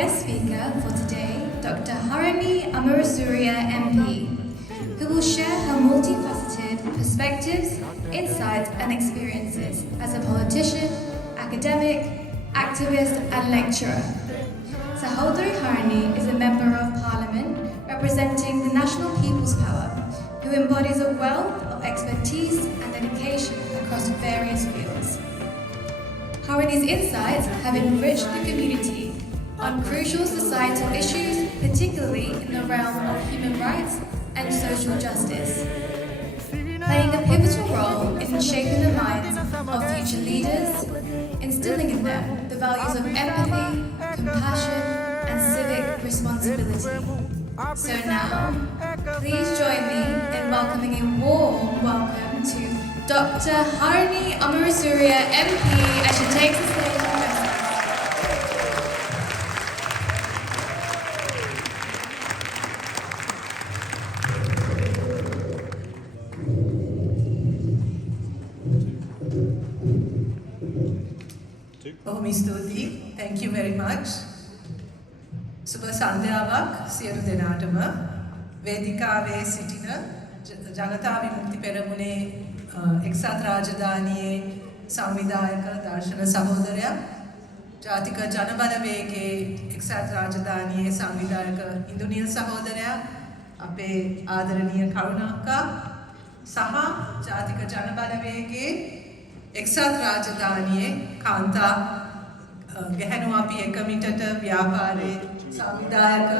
guest speaker for today, Dr. Harani Amarasuria MP, who will share her multifaceted perspectives, insights and experiences as a politician, academic, activist and lecturer. Sahodari Harani is a Member of Parliament representing the National People's Power, who embodies a wealth of expertise and dedication across various fields. Harani's insights have enriched the community on crucial societal issues, particularly in the realm of human rights and social justice, playing a pivotal role in shaping the minds of future leaders, instilling in them the values of empathy, compassion, and civic responsibility. So now, please join me in welcoming a warm welcome to Dr. Harani Amarasuria MP as she takes the stage. Thank you very much. සුබ සන්ධ්‍යාවක් සියලු දෙනාටම වේදිකාවේ සිටින ජනතා විමුක්ති පෙරමුණේ එක්සත් රාජධානියේ සංවිධායක දර්ශන සහෝදරයා ජාතික ජනබලවේගයේ එක්සත් රාජධානියේ සංවිධායක ඉන්දුනිල් සහෝදරයා අපේ ආදරණීය කරුණාක්කා සහ ජාතික ජනබලවේගයේ එක්සත් රාජධානියේ කාන්තා ගැහැණු අපි එක මිටට ව්‍යාපාරයේ සංවිධායක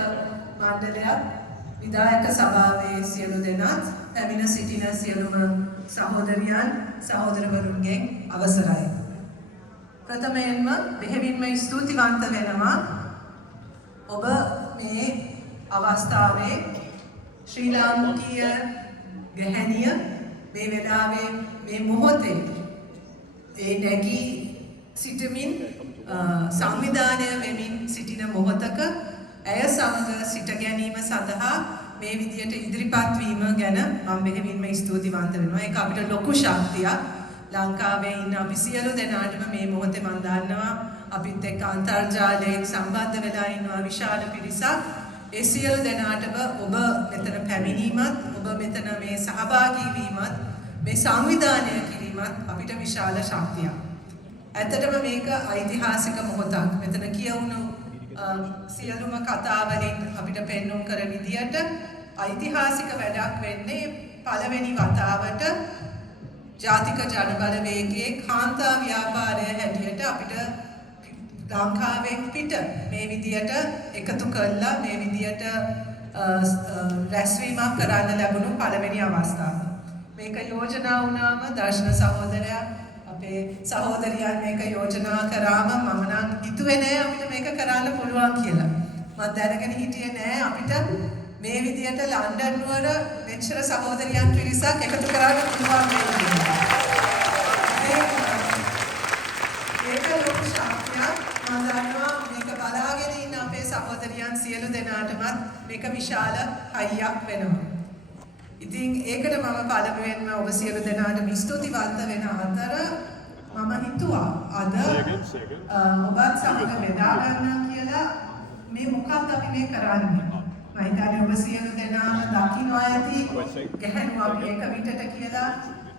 මණ්ඩලයක් විධායක සභාවේ සියලු දෙනාත් පැමිණ සිටින සියලුම සහෝදරියන් සහෝදරවරුන්ගෙන් අවසරයි. ප්‍රථමයෙන්ම බෙහෙවින්ම ස්තුතිවන්ත වෙනවා ඔබ මේ අවස්ථාවේ ශ්‍රී ලාංකීය ගැහැණිය මේ වෙලාවේ මේ මොහොතේ ඒ නැගී සිටමින් සංවිධානය වෙමින් සිටින මොහොතක ඇය සමග සිට ගැනීම සඳහා මේ විදියට ඉදිරිපත් වීම ගැන මම බෙහෙවින්ම ස්තුතිවන්ත වෙනවා. ඒක අපිට ලොකු ශක්තියක්. ලංකාවේ ඉන්න අපි සියලු දෙනාටම මේ මොහොතේ මම දන්නවා අපිත් එක්ක අන්තර්ජාලයෙන් සම්බන්ධ වෙලා ඉන්නවා විශාල පිරිසක්. ඒ සියලු දෙනාටම ඔබ මෙතන පැමිණීමත්, ඔබ මෙතන මේ සහභාගී වීමත්, මේ සංවිධානය කිරීමත් අපිට විශාල ශක්තියක්. ඇත්තටම මේක ඓතිහාසික මොහොතක්. මෙතන කියවුණු සියලුම කතාවලින් අපිට පෙන්වුම් කර විදියට ඓතිහාසික වැඩක් වෙන්නේ පළවෙනි වතාවට ජාතික ජනබලවේගයේ කාන්තා ව්‍යාපාරය හැටියට අපිට ලංකාවෙන් පිට මේ විදියට එකතු කළා මේ විදියට රැස්වීමක් කරන්න ලැබුණු පළවෙනි අවස්ථාව. මේක යෝජනා වුණාම දර්ශන සහෝදරයා අපේ සහෝදරියන් මේක යෝජනා කරාම මම නම් හිතුවේ නෑ අපිට මේක කරන්න පුළුවන් කියලා. මම දැනගෙන හිටියේ නෑ අපිට මේ විදියට ලන්ඩන් නුවර මෙච්චර සහෝදරියන් පිරිසක් එකතු කරන්න පුළුවන් වෙයි කියලා. මේක ලොකු ශක්තියක්. මම දන්නවා මේක බලාගෙන ඉන්න අපේ සහෝදරියන් සියලු දෙනාටමත් මේක විශාල හයියක් වෙනවා. ඉතින් ඒකට මම පළමුවෙන්ම ඔබ සියලු දෙනාටම ස්තුතිවන්ත වෙන අතර මම හිතුවා අද ඔබත් සමග බෙදා ගන්න කියලා මේ මොකක්ද අපි මේ කරන්නේ. මම හිතන්නේ ඔබ සියලු දෙනාම දකින්න ඇති ගැහැණු අපි එක විටට කියලා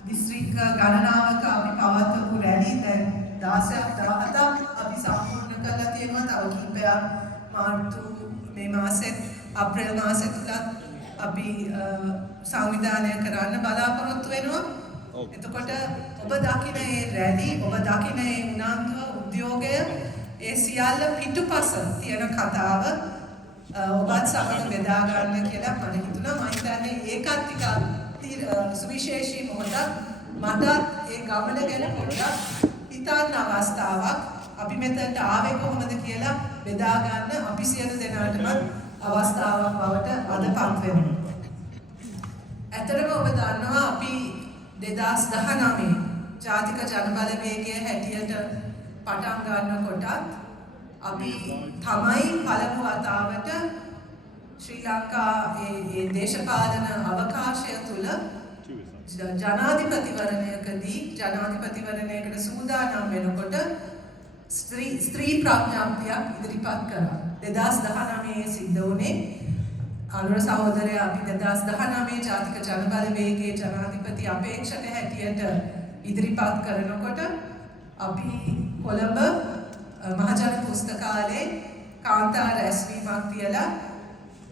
දිස්ත්‍රික්ක ගණනාවක අපි පවත්වපු රැලි දැන් 16ක් 17ක් අපි සම්පූර්ණ කරලා තියෙනවා. තව කිහිපයක් මාර්තු මේ මාසෙත් අප්‍රේල් මාසෙත් අපි සංවිධානය කරන්න බලාපොරොත්තු වෙනවා. එතකොට ඔබ දකින ඒ රැලි, ඔබ දකින ඒ උනන්දුව, උද්‍යෝගය, ඒ සියල්ල පිටුපස තියෙන කතාව ඔබත් සමග බෙදා ගන්න කියලා මම හිතුණා. මම හිතන්නේ ඒකත් ටික සුවිශේෂී මොහොතක්. මට ඒ ගමන ගැන පොඩ්ඩක් හිතන්න අවස්ථාවක්. අපි මෙතනට ආවේ කොහොමද කියලා බෙදා ගන්න අපි සියලු දෙනාටම අවස්ථාවක් බවට අදපත් වෙනවා. ඇත්තටම ඔබ දන්නවා අපි 2019 ජාතික ජනබලවේගයේ හැටියට පටන් ගන්නකොටත් අපි තමයි පළමු වතාවට ශ්‍රී ලංකා ඒ දේශපාලන අවකාශය තුල ජනාධිපතිවරණයකට සූදානම් වෙනකොට ස්ත්‍රී ප්‍රඥාප්තියක් ඉදිරිපත් කළා. 2019 සිද්ධ වුණේ අනුර සහෝදරයා අපි 2019 ජාතික ජනබලවේගයේ ජනාධිපති අපේක්ෂක හැටියට ඉදිරිපත් කරනකොට අපි කොළඹ මහජන පුස්තකාලයේ කාන්තා රැස්වීමක් තියලා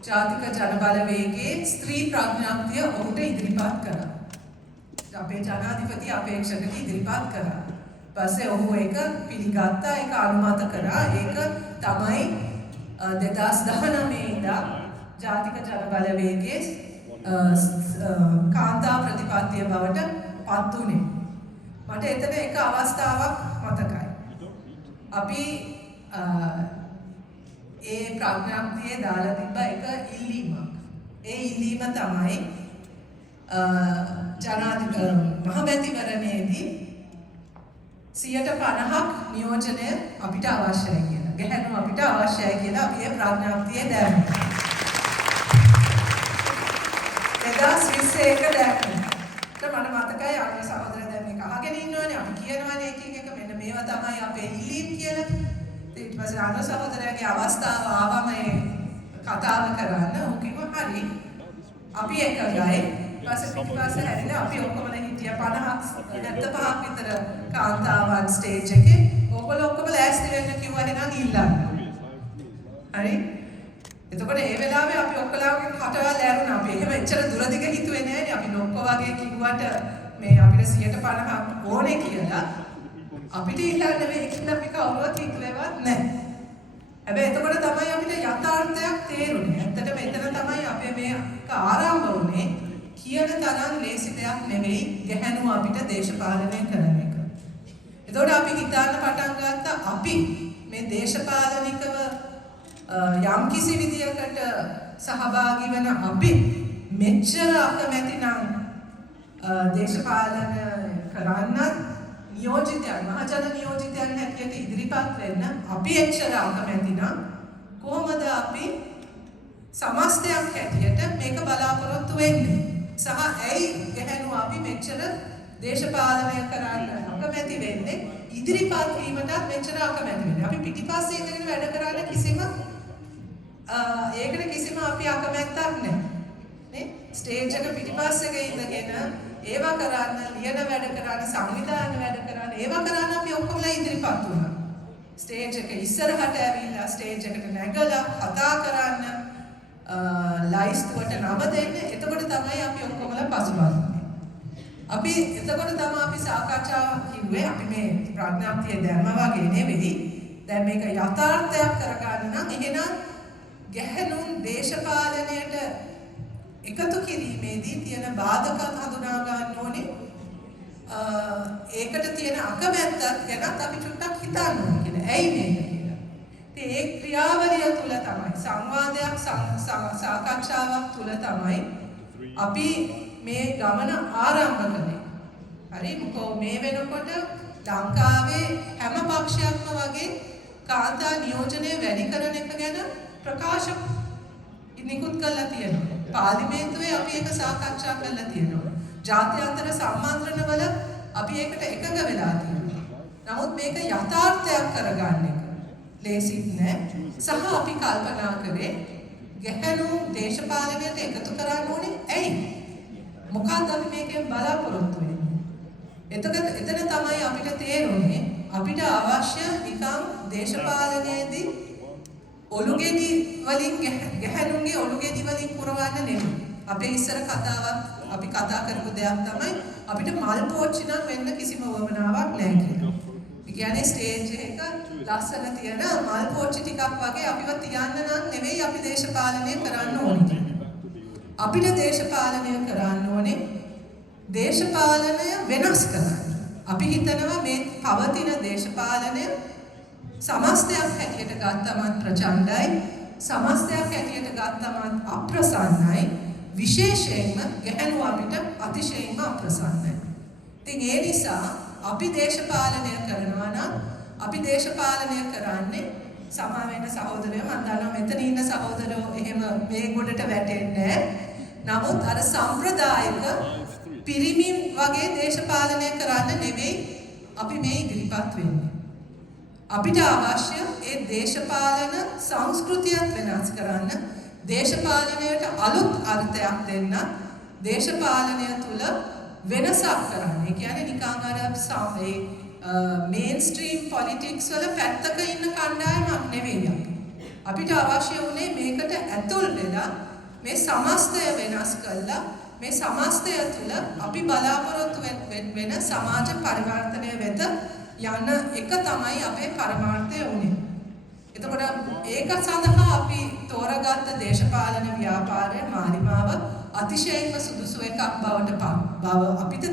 ජාතික ජනබලවේගයේ ස්ත්‍රී ප්‍රඥාප්තිය ඔහුට ඉදිරිපත් කරා. අපේ ජනාධිපති අපේක්ෂකට ඉදිරිපත් කරා. පස්සේ ඔහු ඒක පිළිගත්තා, ඒක අනුමත කරා. ඒක තමයි 2019 ඉඳන් ජාතික ජනබලවේගයේ කාන්තා ප්‍රතිපත්තිය බවට පත් වුණේ. මට එතන එක අවස්ථාවක් මතකයි. අපි ඒ ප්‍රඥාප්තියේ දාලා තිබ්බ එක ඉල්ලීමක්. ඒ ඉල්ලීම තමයි මහමැතිවරණයේදී 50% නියෝජනය අපිට අවශ්‍යයි කියලා. ගැහැණු අපිට අවශ්‍යයි කියලා අපි ඒ ප්‍රඥාප්තියේ දැම්මා. 2021 දැම්මා. මට මතකයි අනුර සහෝදරයා දැන් මේක අහගෙන ඉන්නවනේ. අපි කියනවනේ එකින් එක මෙන්න මේවා තමයි අපේ ඉල්ලීම් කියලා. ඊට පස්සේ අනුර සහෝදරයාගේ අවස්ථාව ආවම මේ කතාව කරන්න ඔහු කිව්වා හරි. අපි එකගයි. ඊපස්සේ පිටිපස්සේ හැරිලා අපි ඔක්කොම හිටියා 75ක් විතර කාන්තාවන් ස්ටේජ් එකේ. ඕගොල්ලෝ ඔක්කොම ලෑස්ති වෙන්න කිව්වා එහෙනම් ඉල්ලන්න. හරි? එතකොට ඒ වෙලාවේ අපි ඔක්කොලාගේ කටවල් ඇරුණා. අපි එහෙම එච්චර දුර දිග හිතුවේ නෑනේ. අපි නොක්කෝ වගේ කිව්වට මේ අපිට 50% ඕනේ කියලා. අපිට ඉල්ලන්න වෙයි කියලා අපි කවුරුවත් හිතුවේවත් නැහැ. හැබැයි එතකොට තමයි අපිට යථාර්ථයක් තේරුනේ. ඇත්තටම එතන තමයි අපේ මේක ආරම්භ වුනේ. කියන තරම් ලේසි දෙයක් නෙවෙයි ගැහැණු අපිට දේශපාලනය කරන එක. එතකොට අපි හිතන්න පටන් ගත්තා අපි මේ දේශපාලනිකව යම් කිසි විදියකට සහභාගී වෙන අපි මෙච්චර අකමැති නම් දේශපාලන කරන්නත් නියෝජිතයන් මහජන නියෝජිතයන් හැටියට ඉදිරිපත් වෙන්න අපි එච්චර අකමැති නම් කොහොමද අපි සමස්තයක් හැටියට මේක බලාපොරොත්තු වෙන්නේ සහ ඇයි ගැහැණු අපි මෙච්චර දේශපාලනය කරන්න අකමැති වෙන්නේ ඉදිරිපත් වීමටත් මෙච්චර අකමැති වෙන්නේ අපි පිටිපස්සේ ඉඳගෙන වැඩ කරන්න කිසිම ඒකට කිසිම අපි අකමැත්තක් නැහැ නේ ස්ටේජ් එක පිටිපස්සක ඉඳගෙන ඒවා කරන්න ලියන වැඩ කරන්න සංවිධාන වැඩ කරන්න ඒවා කරන්න අපි ඔක්කොම ඉදිරිපත් වුණා ස්ටේජ් එක ඉස්සරහට ඇවිල්ලා ස්ටේජ් එකට නැගලා කතා කරන්න ලයිස්තුවට නම දෙන්න එතකොට තමයි අපි ඔක්කොමලා පසුබාන්නේ අපි එතකොට තමයි අපි සාකච්ඡාවක් කිව්වේ අපි මේ ප්‍රඥාප්තිය දැම්මා වගේ නෙවෙයි දැන් මේක යථාර්ථයක් කරගන්න නම් එහෙනම් ගැහැණුන් දේශපාලනයට එකතු කිරීමේදී තියෙන බාධක හඳුනා ගන්න ඕනේ ඒකට තියෙන අකමැත්ත ගැනත් අපි චුට්ටක් හිතන්න ඕනේ කියන ඇයි මේක කියලා. ඉතින් ඒ ක්‍රියාවලිය තුල තමයි සංවාදයක් සාකච්ඡාවක් තුල තමයි අපි මේ ගමන ආරම්භ කළේ. හරි මොකෝ මේ වෙනකොට ලංකාවේ හැම පක්ෂයක්ම වගේ කාන්තා නියෝජනය වැඩි කරන එක ගැන ප්‍රකාශ නිකුත් කළා තියෙනවා. පාර්ලිමේන්තුවේ අපි ඒක සාකච්ඡා කරලා තියෙනවා. ජාත්‍යන්තර සම්මන්ත්‍රණවල අපි ඒකට එකඟ වෙලා තියෙනවා. නමුත් මේක යථාර්ථයක් කරගන්න එක ලේසිත් නෑ. සහ අපි කල්පනා කරේ ගැහැණු දේශපාලනයට එකතු කරන්න ඕනේ ඇයි? මොකක්ද අපි මේකෙන් බලාපොරොත්තු වෙන්නේ? එතන තමයි අපිට තේරුනේ අපිට අවශ්‍ය නිකම් දේශපාලනයේදී ඔලුගෙඩි වලින් ගැහැණුන්ගේ ඔලුගෙඩි වලින් පුරවන්න නෙමෙයි. අපේ ඉස්සර කතාවක් අපි කතා කරපු දෙයක් තමයි අපිට මල් පෝච්චි නම් වෙන්න කිසිම වමනාවක් නැහැ කියලා. ඒ කියන්නේ ස්ටේජ් එක ලස්සන තියෙන මල් පෝච්චි ටිකක් වගේ අපිව තියන්න නම් නෙමෙයි අපි දේශපාලනය කරන්න ඕනේ. අපිට දේශපාලනය කරන්න ඕනේ දේශපාලනය වෙනස් කරන්න. අපි හිතනවා මේ පවතින දේශපාලනය සමස්තයක් හැටියට ගත්තමත් ප්‍රචණ්ඩයි සමස්තයක් හැටියට ගත්තමත් අප්‍රසන්නයි විශේෂයෙන්ම ගැහැණු අපිට අතිශයින්ම අප්‍රසන්නයි. ඉතින් ඒ නිසා අපි දේශපාලනය කරනවා නම් අපි දේශපාලනය කරන්නේ සමා වෙන සහෝදරයෝ මම දන්නවා මෙතන ඉන්න සහෝදරයෝ එහෙම මේ ගොඩට වැටෙන්නේ නමුත් අර සම්ප්‍රදායික පිරිමින් වගේ දේශපාලනය කරන්න නෙවෙයි අපි මේ ඉදිරිපත් වෙන්නේ. අපිට අවශ්‍ය ඒ දේශපාලන සංස්කෘතියත් වෙනස් කරන්න, දේශපාලනයට අලුත් අර්ථයක් දෙන්න, දේශපාලනය තුල වෙනසක් කරන්න. ඒ කියන්නේ නිකන් අර මේන්ස්ට්‍රීම් පොලිටික්ස් වල පැත්තක ඉන්න කණ්ඩායමක් නෙවෙයි. අපිට අවශ්‍ය වුණේ මේකට ඇතුල් වෙලා මේ සමස්තය වෙනස් කළා. මේ සමස්තය තුළ අපි බලාපොරොත්තු වෙන සමාජ පරිවර්තනය වෙත යන එක තමයි අපේ පරමාර්ථය වුණේ. එතකොට ඒක සඳහා අපි තෝරාගත්ත දේශපාලන ව්‍යාපාරය මාලිමාව අතිශයින්ම සුදුසු එකක් බවට බව අපිට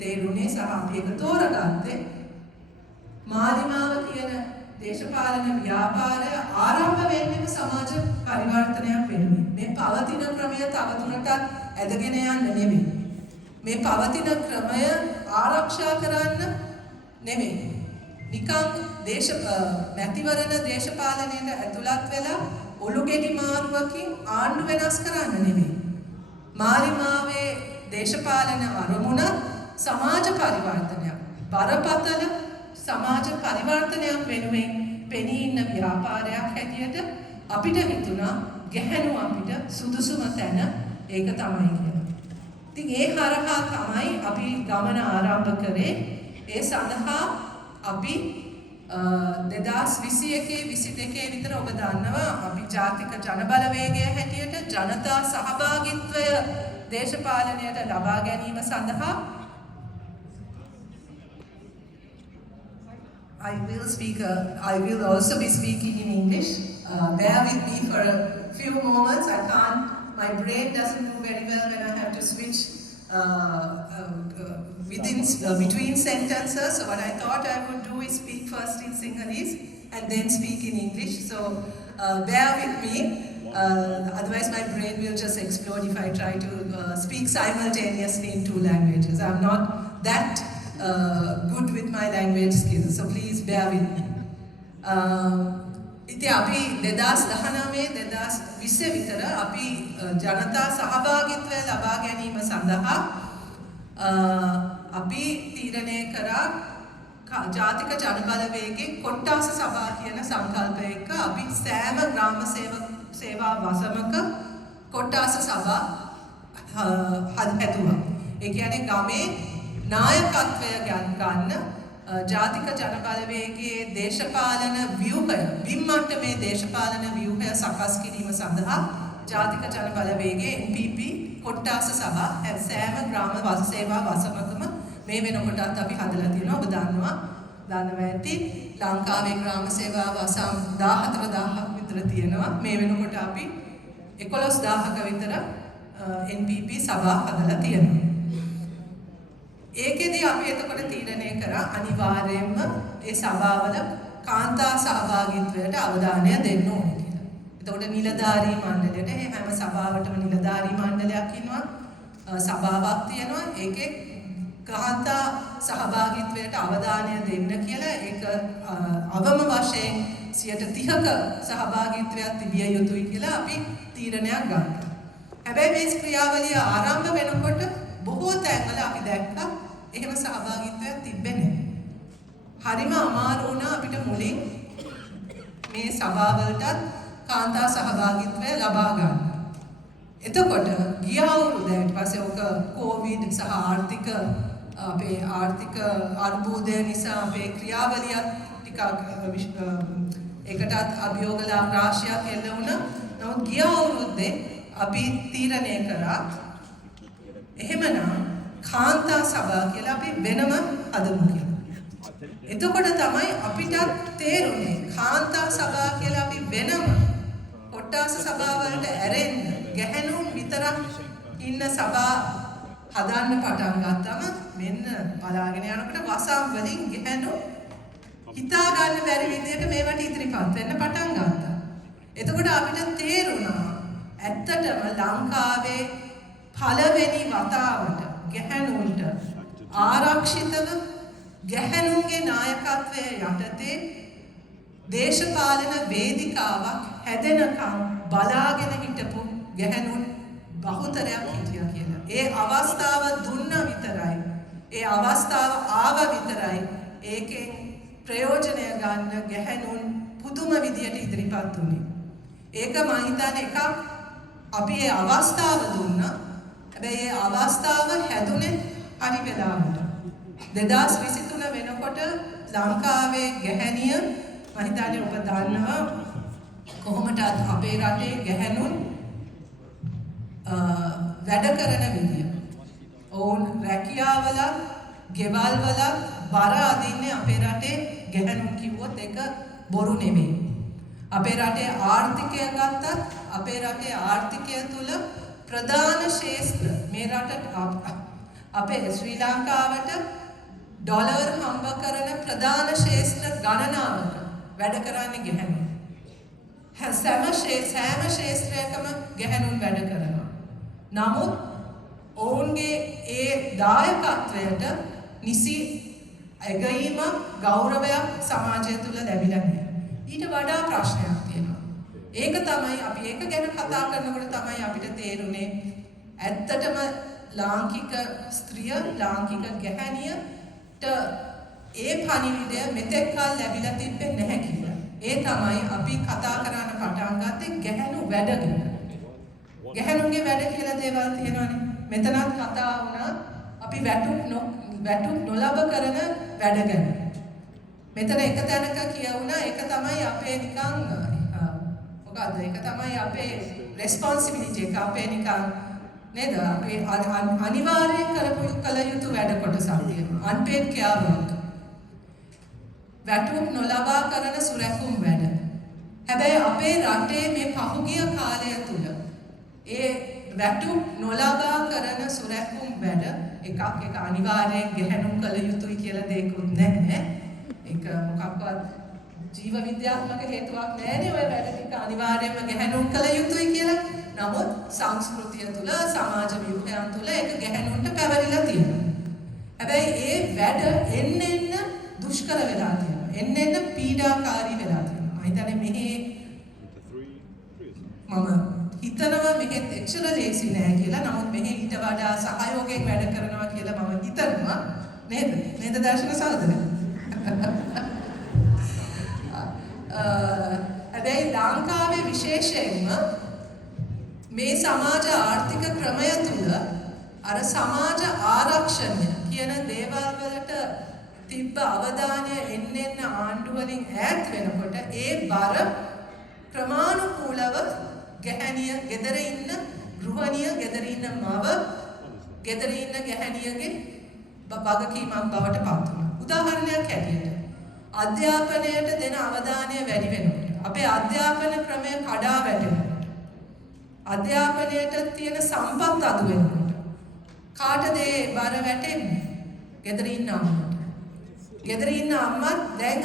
තේරුණේ සහ අපි ඒක තෝරාගත්තේ මාලිමාව කියන දේශපාලන ව්‍යාපාරය ආරම්භ වෙන්නේම සමාජ පරිවර්තනයක් වෙනුවෙන්. මේ පවතින ක්‍රමය තවදුරටත් ඇදගෙන යන්න නෙමෙයි. මේ පවතින ක්‍රමය ආරක්ෂා කරන්න නෙමෙයි. නිකන් මැතිවරණ දේශපාලනයට ඇතුළත් වෙලා ඔලුගෙඩි මාරුවකින් ආණ්ඩු වෙනස් කරන්න නෙමෙයි. මාලිමාවේ දේශපාලන අරමුණ සමාජ පරිවර්තනයක්. බරපතල සමාජ පරිවර්තනයක් වෙනුවෙන් පෙනී ඉන්න ව්‍යාපාරයක් හැටියට අපිට හිතුණා ගැහැණු අපිට සුදුසුම තැන ඒක තමයි කියලා. ඉතින් ඒ හරහා තමයි අපි ගමන ආරම්භ කරේ. ඒ සඳහා අපි 2021-22 විතර ඔබ දන්නවා අපි ජාතික ජනබලවේගය හැටියට ජනතා සහභාගීත්වය දේශපාලනයට ලබා ගැනීම සඳහා I will also be speaking in English. Bear with me for a few moments. My brain doesn't move very well when I have to switch between sentences. So what I thought I would do is speak first in Sinhalese and then speak in English. So bear with me. Otherwise my brain will just explode if I try to speak simultaneously in two languages. I'm not that good with my language skills, so please bear with me. ඉතින් අපි 2019-2020 විතර අපි ජනතා සහභාගීත්වය ලබා ගැනීම සඳහා අපි තීරණය කරා ජාතික ජනබලවේගයේ කොට්ටාස සභා කියන සංකල්පය එක්ක අපි සෑම ග්‍රාම සේවා වසමක කොට්ටාස සභා හැදුවා. ඒ කියන්නේ ගමේ නායකත්වය ගන්න ජාතික ජනබලවේගයේ දේශපාලන ව්‍යුහය බිම්මට්ටමේ දේශපාලන ව්‍යුහය සකස් කිරීම සඳහා ජාතික ජනබලවේගයේ NPP කොට්ටාස සභා සෑම ග්‍රාම සේවා වසමකම මේ වෙනකොටත් අපි හදලා තියෙනවා. ඔබ දන්නවා ඇති ලංකාවේ ග්‍රාම සේවා වසම් 14000ක් විතර තියෙනවා. මේ වෙනකොට අපි 11000ක විතර NPP සභා හදලා තියෙනවා. ඒකෙදී අපි එතකොට තීරණය කරා අනිවාර්යයෙන්ම ඒ සභාවල කාන්තා සහභාගීත්වයට අවධානය දෙන්න ඕනේ කියලා. එතකොට නිලධාරී මණ්ඩලයට හැම සභාවටම නිලධාරී මණ්ඩලයක් ඉන්නවා. සභාවක් තියෙනවා. ඒකේ කාන්තා සහභාගීත්වයට අවධානය දෙන්න කියලා ඒක අවම වශයෙන් 30%ක සහභාගීත්වයක් තිබිය යුතුයි කියලා අපි තීරණයක් ගත්තා. හැබැයි මේ ක්‍රියාවලිය ආරම්භ වෙනකොට බොහෝ තැන්වල අපි දැක්කා එහෙම සහභාගීත්වයක් තිබෙන්නේ නැහැ. හරිම අමාරු වුණා අපිට මුලින් මේ සභාවලටත් කාන්තා සහභාගීත්වය ලබා ගන්න. එතකොට ගිය අවුරුද්දේ ඊට පස්සේ ඔක කොවිඩ් සහ අපේ ආර්ථික අර්බුදය නිසා අපේ ක්‍රියාවලියත් ටිකක් ඒකටත් අභියෝග රාශියක් එල්ල වුණා. නමුත් ගිය අවුරුද්දේ අපි තීරණය කරා එහෙමනම් කාන්තා සභා කියලා අපි වෙනම හදමු කියලා. එතකොට තමයි අපිට තේරුනේ කාන්තා සභා කියලා අපි වෙනම කොට්ටාස සභා වලට ඇරෙන්න ගැහැණුන් විතරක් ඉන්න සභා හදන්න පටන් ගත්තම මෙන්න බලාගෙන යනකොට වසම් වලින් ගැහැණු හිතා ගන්න බැරි විදිහට මේවට ඉදිරිපත් වෙන්න පටන් ගත්තා. එතකොට අපිට තේරුණා ඇත්තටම ලංකාවේ පළවෙනි වතාවට ගැහැණුන්ට ආරක්ෂිතව ගැහැණුන්ගේ නායකත්වයේ යටතේ දේශපාලන වේදිකාවක් හැදෙනකම් බලාගෙන හිටපු ගැහැණුන් බහුතරයක් හිටියා කියලා. ඒ අවස්ථාව දුන්න විතරයි. ඒ අවස්ථාව ආව විතරයි. ඒකෙන් ප්‍රයෝජනය ගන්න ගැහැණුන් පුදුම විදියට ඉදිරිපත් වුණේ. ඒක මම හිතන්නේ එකක් අපි ඒ අවස්ථාව දුන්නා. හැබැයි ඒ අවස්ථාව හැදුනේ හරි වෙලාවට. 2023 වෙනකොට ලංකාවේ ගැහැණිය මම හිතන්නේ ඔබ දන්නවා කොහොමද අපේ රටේ ගැහැණුන් වැඩ කරන විදිය. ඔවුන් රැකියාවල, ගෙවල්වල බර අදින්නේ අපේ රටේ ගැහැණුන් කිව්වොත් ඒක බොරු නෙමෙයි. අපේ රටේ ආර්ථිකය ගත්තත් අපේ රටේ ආර්ථිකය තුල ප්‍රධාන ශේෂ්ත්‍ර මේ රටට අපේ ශ්‍රී ලංකාවට ඩොලර් හම්බ කරන ප්‍රධාන ශේෂ්ත්‍ර ගණනාවක වැඩ කරන්නේ ගැහැණුන්. සෑම ශේෂ්ත්‍රයකම ගැහැණුන් වැඩ කරනවා. නමුත් ඔවුන්ගේ ඒ දායකත්වයට නිසි ඇගීමක් ගෞරවයක් සමාජය තුළ ලැබිලා නැහැ. ඊට වඩා ප්‍රශ්නයක් තියෙනවා. ඒක තමයි අපි ඒක ගැන කතා කරනකොට තමයි අපිට තේරුනේ ඇත්තටම ලාංකික ස්ත්‍රිය ලාංකික ගැහැණියට ඒ පණිවිඩය මෙතෙක් කල් ලැබිලා තිබෙන්නේ නැහැ කියලා. ඒ තමයි අපි කතා කරන්න පටන් ගත්තේ ගැහැණු වැඩ ගැන. ගැහැණුන්ගේ වැඩ කියලා දේවල් තියෙනවානේ. මෙතනත් කතා වුණා අපි වැටුප් නොලබ කරන වැඩ ගැන. මෙතන එක තැනක කියවුණා ඒක තමයි අපේ නිකන් මොකද්ද ඒක තමයි අපේ රෙස්පොන්සිබිලිටි එක අපේ නිකන් නේද අපේ අනිවාර්යෙන් කළ යුතු වැඩ කොටසක් තියෙනවා unpaid care work. වැටුප් නොලබා කරන සුරැකුම් වැඩ. හැබැයි අපේ රටේ මේ පහුගිය කාලය තුල ඒ වැටුප් නොලබා කරන සුරැකුම් වැඩ එකක් අනිවාර්යෙන් ගැහැණුන් කළ යුතුයි කියලා දෙයක්වත් නැහැ. ඒක මොකක්වත් ජීව විද්‍යාත්මක හේතුවක් නැහැනේ ඔය වැඩ ටික අනිවාර්යයෙන්ම ගැහැණුන් කළ යුතුයි කියලා. නමුත් සංස්කෘතිය තුල සමාජ ව්‍යුහයන් තුල ඒක ගැහැණුන්ට පැවරිලා තියෙනවා. හැබැයි ඒ වැඩ එන්න දුෂ්කර වෙලා තියෙනවා. එන්න පීඩාකාරී වෙලා තියෙනවා. මම හිතන්නේ මෙහි මම හිතනවා මේකෙත් එච්චර ලේසි නෑ කියලා. නමුත් මෙහි ඊට වඩා සහයෝගයෙන් වැඩ කරනවා කියලා මම හිතනවා. නේද? නේද දර්ශන සහෝදරයා? හැබැයි ලංකාවේ විශේෂයෙන්ම මේ සමාජ ආර්ථික ක්‍රමය තුළ අර සමාජ ආරක්ෂණය කියන දේවල් වලට තිබ්බ අවධානය එන්න ආණ්ඩු වලින් ඈත් වෙනකොට ඒ බර ප්‍රමාණිකූලව ගැහැණිය ගෙදර ඉන්න ගෘහණිය ගෙදර ඉන්න මව ගෙදර ඉන්න ගැහැණියගේ වගකීමක් බවට පත් වෙනවා. උදාහරණයක් හැටියට අධ්‍යාපනයට දෙන අවධානය වැඩි වෙනකොට අපේ අධ්‍යාපන ක්‍රමය කඩා වැටෙනකොට අධ්‍යාපනයට තියෙන සම්පත් අඩු වෙනකොට කාටද ඒ බර වැටෙන්නේ? ගෙදර ඉන්න අම්මට. ගෙදර ඉන්න අම්මත් දැන්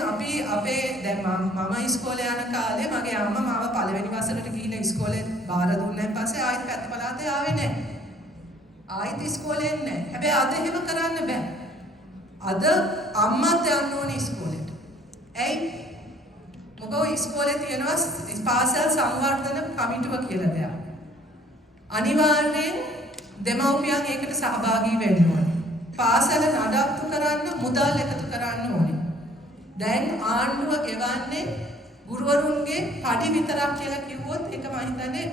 දැන් මම ඉස්කෝලේ යන කාලේ මගේ අම්මා මාව පළවෙනි වසරට ගිහිල්ලා ඉස්කෝලේ බාර දුන්නාන් පස්සේ ආයෙත් පැත්ත පළාතේ ආවේ නැහැ. ආයෙත් ඉස්කෝලේ නැහැ. හැබැයි අද එහෙම කරන්න බෑ. අද අම්මත් යන්න ඕනේ ඉස්කෝලේට. ඇයි? මොකද ඉස්කෝලේ තියෙනවා පාසල් සංවර්ධන කමිටුව කියලා දෙයක්. අනිවාර්යෙන් දෙමව්පියන් ඒකට සහභාගී වෙන්න ඕනේ. පාසල නඩත්තු කරන්න මුදල් එකතු කරන්න ඕනේ. දැන් ආණ්ඩුව ගෙවන්නේ ගුරුවරුන්ගේ පඩි විතරක් කියලා කිව්වොත් ඒක මම හිතන්නේ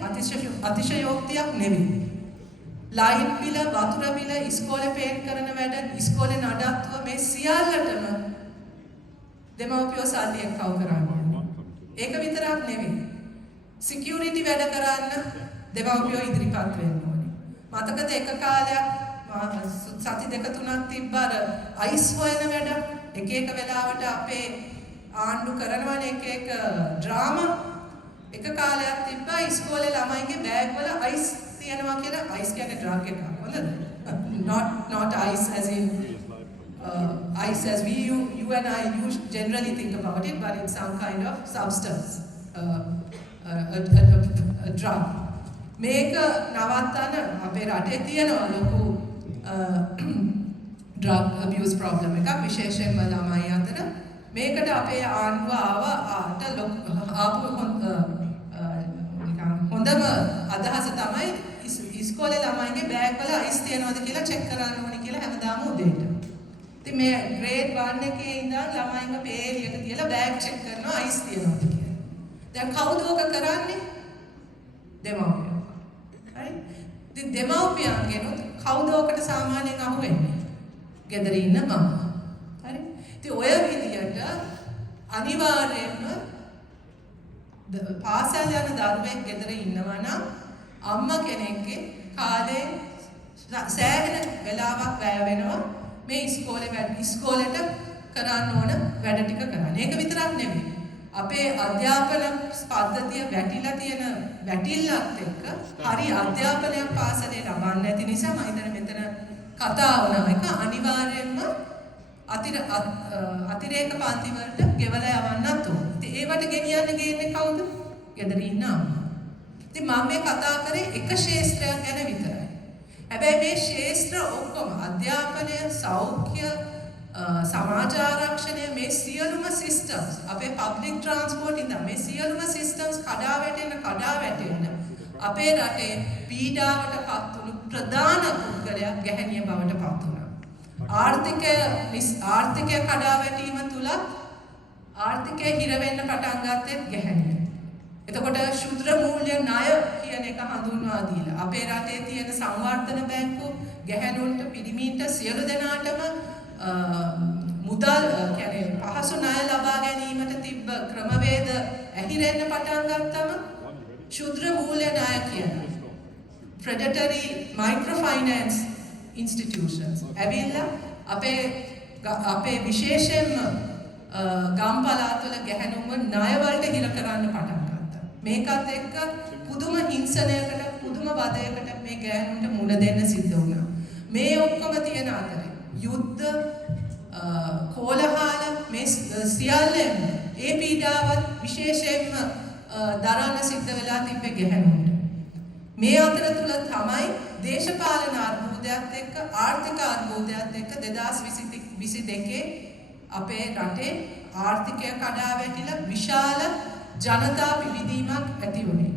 අතිශයෝක්තියක් නෙවෙයි. ලයිට් බිල, වතුර බිල, ඉස්කෝලේ පේන්ට් කරන වැඩ, ඉස්කෝලේ නඩත්තුව මේ සියල්ලටම දෙමව්පියෝ සල්ලි එක්කව කරන්නේ. ඒක විතරක් නෙවෙයි. සිකියුරිටි වැඩ කරන්න දෙමව්පියෝ ඉදිරිපත් වෙන්න ඕනේ. මතකද එක කාලයක් සති දෙක තුනක් තිබ්බ අර අයිස් හොයන වැඩ එක වෙලාවට අපේ ආණ්ඩු කරනවනේ එක ඩ්‍රාමා එක කාලයක් තිබ්බා ඉස්කෝලේ ළමයිගේ බෑග් වල අයිස් තියනවා කියලා. අයිස් කියන්නේ ඩ්‍රග් එකක්. හොඳද? not ice as in ice as you and I generally think about it, but it's some kind of substance, a drug. මේක නවත්තන්න අපේ රටේ තියෙනවා ලොකු drug abuse problem එකක් විශේෂයෙන්ම ළමයි අතර. මේකට අපේ ආණ්ඩුව හොඳම අදහස තමයි ඉස්කෝලේ ළමයිගේ බෑග් වල අයිස් තියනවද කියලා චෙක් කරන්න ඕනේ කියලා හැමදාම උදේට. ඉතින් මේ grade 1 එකේ ඉඳන් ළමයින්ව පේලියට තියලා බෑග් චෙක් කරනවා අයිස් තියනවාද කියලා. දැන් කවුද ඔක කරන්නේ? දෙමව්පියෝ. හරි? ඉතින් දෙමව්පියන්ගෙනුත් කවුද ඔකට සාමාන්‍යයෙන් අහු වෙන්නේ? ගෙදර ඉන්න මම. හරි? ඉතින් ඔය විදියට අනිවාර්යයෙන්ම පාසල් යන දරුවෙක් ගෙදර ඉන්නවා නම් අම්මා කෙනෙක්ගේ කාලේ සෑහෙන වෙලාවක් වැය වෙනවා මේ ඉස්කෝලේට කරන්න ඕන වැඩ ටික කරන්න. ඒක විතරක් නෙමෙයි. අපේ අධ්‍යාපන පද්ධතිය වැටිලා තියෙන වැටිල්ලත් එක්ක හරි අධ්‍යාපනයක් පාසලේ ලබන්නේ නැති නිසා මම හිතන්නේ මෙතන කතා වුණා එක අනිවාර්යයෙන්ම අතිරේක පන්ති වලට ගෙවලා යවන්නත් ඕන. ඉතින් ඒවට ගෙනියන්නේ කවුද? ගෙදර ඉන්න අම්මා. ඉතින් මම මේ කතා කරේ එක ශාස්ත්‍රයක් ගැන විතරයි. හැබැයි මේ ශාස්ත්‍ර ඔක්කොම අධ්‍යාපනය, සෞඛ්‍ය, සමාජ ආරක්ෂණය මේ සියලුම සිස්ටම්ස් අපේ පබ්ලික් ට්‍රාන්ස්පෝර්ට් ඉඳන් මේ සියලුම සිස්ටම්ස් කඩා වැටෙන්න අපේ රටේ පීඩාවට පත් වුණු ප්‍රධාන පුද්ගලයා ගැහැණිය බවට පත් වුණා. ආර්ථිකය කඩා වැටීම තුල ආර්ථිකය හිර වෙන්න පටන් ගත්තේ ගැහැණිය. එතකොට ශුද්‍ර මූල්‍ය ණය කියන එක හඳුන්වා දීලා අපේ රටේ තියෙන සංවර්ධන බැංකුව ගැහැණුන්ට පිරිමින්ට සියලු දෙනාටම මුදල් කියන්නේ පහසු ණය ලබා ගැනීමට තිබ්බ ක්‍රමවේද ඇහිරෙන්න පටන් ගත්තම ශුද්‍ර මූල්‍ය ණය කියන predatory microfinance institutions ඇවිල්ලා අපේ විශේෂයෙන්ම ගම් පළාත්වල ගැහැණුන්ව ණය වලට හිර කරන්න පටන් ගත්තා. මේකත් එක්ක පුදුම හිංසනයකට පුදුම වදයකට මේ ගැහැණුන්ට මුහුණ දෙන්න සිද්ධ වුණා. මේ ඔක්කොම තියෙන අතරේ යුද්ධ කෝලහල මේ සියල්ලම ඒ පීඩාවත් විශේෂයෙන්ම දරන්න සිද්ධ වෙලා තිබ්බේ ගැහැණුන්ට. මේ අතර තුල තමයි දේශපාලන අර්බුදයත් එක්ක ආර්ථික අර්බුදයත් එක්ක 2022 අපේ රටේ ආර්ථිකය කඩා වැටිලා විශාල ජනතා පිබිදීමක් ඇති වුණේ.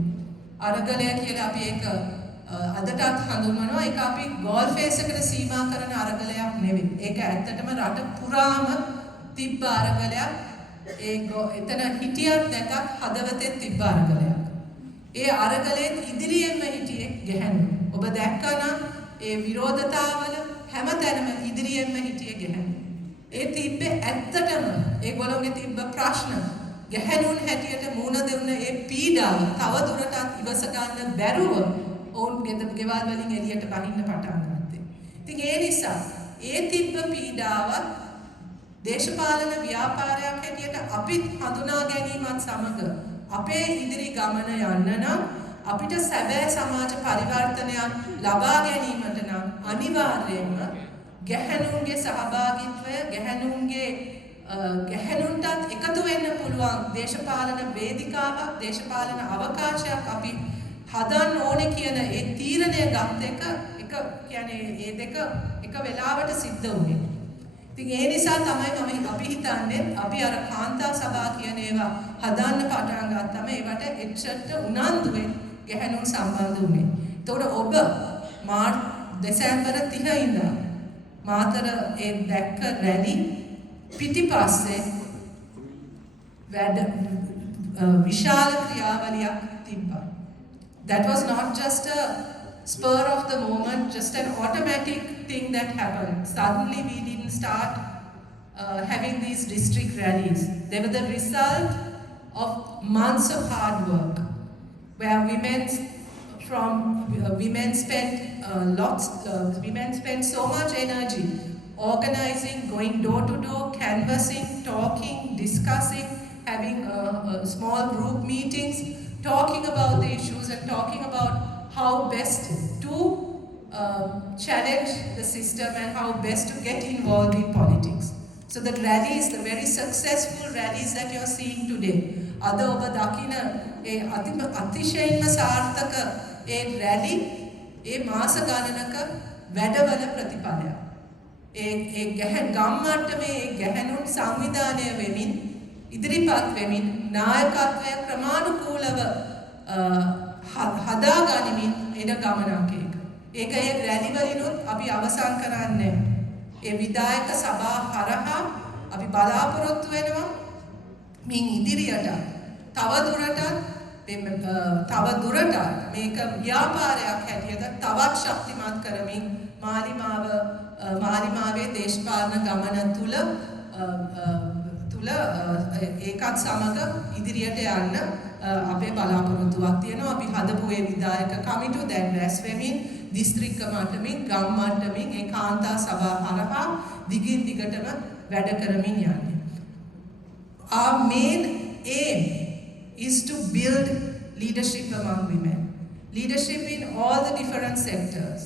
අරගලය කියලා අපි ඒක අදටත් හඳුන්වනවා. ඒක අපි ගෝල් ෆේස් එකට සීමා කරන අරගලයක් නෙවෙයි. ඒක ඇත්තටම රට පුරාම තිබ්බ අරගලයක්. එතන හිටියක් නැතත් හදවතේ තිබ්බ අරගලයක්. ඒ අරගලෙන් ඉදිරියෙන්ම හිටියේ ගැහැණු. ඔබ දැක්කනම් ඒ විරෝධතාවල හැමතැනම ඉදිරියෙන්ම හිටියේ ගැහැණු. ඒ තිබ්බේ ඇත්තටම ඒගොල්ලෝගේ තිබ්බ ප්‍රශ්න ගැහැණුන් හැටියට මුණ දෙන්න ඒ පීඩාව තව දුරටත් ඉවස ගන්න බැරුව ඔවුන් ගෙවල් වලින් එළියට බහින්න පටන් ගත්තා. ඉතින් ඒ නිසා ඒ තිබ්බ පීඩාව දේශපාලන ව්‍යාපාරයක් හැටියට අපි හඳුනා ගැනීමත් සමග අපේ ඉදිරි ගමන යන්න නම් අපිට සැබෑ සමාජ පරිවර්තනයක් ලබා ගැනීමට නම් අනිවාර්යයෙන්ම ගැහැණුන්ගේ සහභාගීත්වය ගැහැණුන්ටත් එකතු වෙන්න පුළුවන් දේශපාලන වේදිකාවක් දේශපාලන අවකාශයක් අපි හදන්න ඕනේ කියන ඒ තීරණය ගත් එක කියන්නේ ඒ දෙක එක වෙලාවට සිද්ධ වුණේ. ඉතින් ඒ නිසා තමයි අපි හිතන්නේ අපි අර කාන්තා සභා කියන ඒවා හදන්න පටන් ගත්තම ඒවට එච්චරට උනන්දුවෙන් ගැහැණුන් සම්බන්ධ වුණේ. එතකොට ඔබ දෙසැම්බර් 30 ඉඳන් මාතර ඒ දැක්ක රැලි පිටිපස්සේ විශාල ක්‍රියාවලියක් තිබ්බා. That was not just a spur of the moment, just an automatic thing that happened. Suddenly we didn't start having these district rallies. They were the result of months of hard work, where women spent so much energy organizing, going door to door, canvassing, talking, discussing, having small group meetings, talking about the issues and talking about how best to challenge the system and how best to get involved in politics. So the rallies, the very successful rallies that you're seeing today, අද ඔබ දකින ඒ අතිශයින්ම සාර්ථක ඒ රැලි ඒ මාස ගණනක වැඩවල ප්‍රතිඵලයක්. ඒ ගම් මට්ටමේ ඒ ගැහැණුන් සංවිධානය වෙමින් ඉදිරිපත් වෙමින් නායකත්වය ක්‍රමානුකූලව හදා ගනිමින් එන ගමනක් ඒක. ඒක ඒ රැලි වලිනුත් අපි අවසන් කරන්නේ. ඒ විධායක සභා හරහා අපි බලාපොරොත්තු වෙනවා මින් ඉදිරියට තව දුරටත් මේක ව්‍යාපාරයක් හැටියට තවත් ශක්තිමත් කරමින් මාලිමාවේ දේශපාලන ගමන තුල ඒකත් සමග ඉදිරියට යන්න අපේ බලාපොරොත්තුවක් තියෙනවා. අපි හදපු ඒ විධායක කමිටු දැන් රැස් වෙමින් දිස්ත්‍රික්ක මට්ටමින් ගම් මට්ටමින් ඒ කාන්තා සභා හරහා දිගින් දිගටම වැඩ කරමින් යන්නේ. Our main aim is to build leadership among women, leadership in all the different sectors,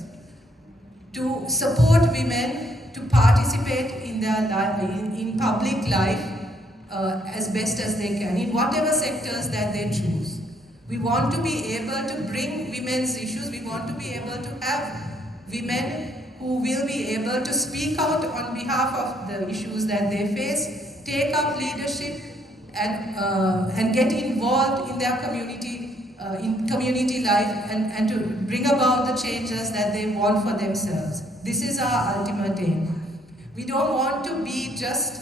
to support women to participate in their life, in public life as best as they can, in whatever sectors that they choose. We want to be able to bring women's issues, we want to be able to have women who will be able to speak out on behalf of the issues that they face, take up leadership and get involved in their community, in community life and to bring about the changes that they want for themselves. This is our ultimate aim. We don't want to be just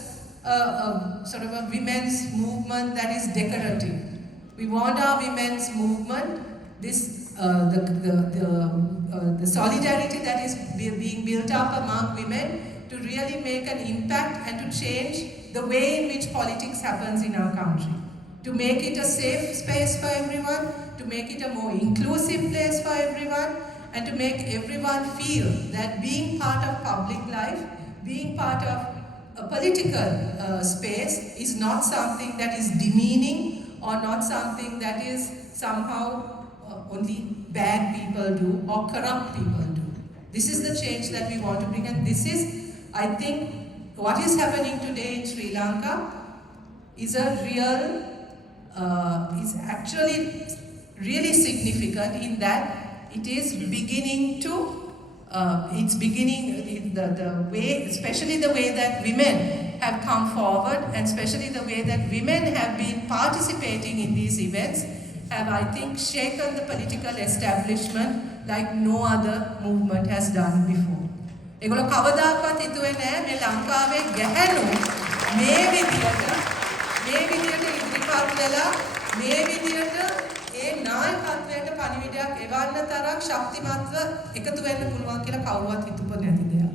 a sort of a women's movement that is decorative. We want our women's movement, the solidarity that is being built up among women to really make an impact and to change the way in which politics happens in our country. To make it a safe space for everyone, to make it a more inclusive place for everyone, and to make everyone feel that being part of public life, being part of a political space is not something that is demeaning or not something that is somehow only bad people do or corrupt people do. This is the change that we want to bring, and this is, I think, what is happening today in Sri Lanka is is actually really significant in that it is beginning to, the way, especially the way that women have come forward, and especially the way that women have been participating in these events, have, I think, shaken the political establishment like no other movement has done before. ඒගොල්ලෝ කවදාකවත් හිතුවේ නෑ මේ ලංකාවේ ගැහැණු මේ විදියට ඉදිරිපත් වෙලා මේ විදියට ඒ නායකත්වයට පණිවිඩයක් එවන්න තරම් ශක්තිමත්ව එකතු වෙන්න පුළුවන් කියලා කවුරුවත් හිතුව නැති දෙයක්.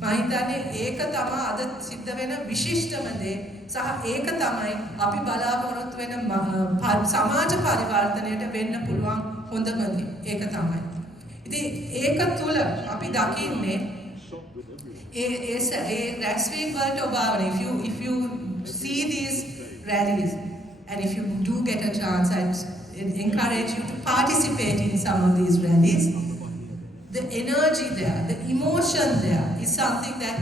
මම හිතන්නේ ඒක තමයි අද සිද්ධ වෙන විශිෂ්ටම දේ සහ ඒක තමයි අපි බලාපොරොත්තු වෙන සමාජ පරිවර්තනයට වෙන්න පුළුවන් හොඳම දේ. ඒක තමයි. ඉතින් ඒක තුල අපි දකින්නේ රැස්වීම් වලට ඔබාවන if you see these rallies and if you do get a chance, I encourage you to participate in some of these rallies. The energy there, the emotion there is something that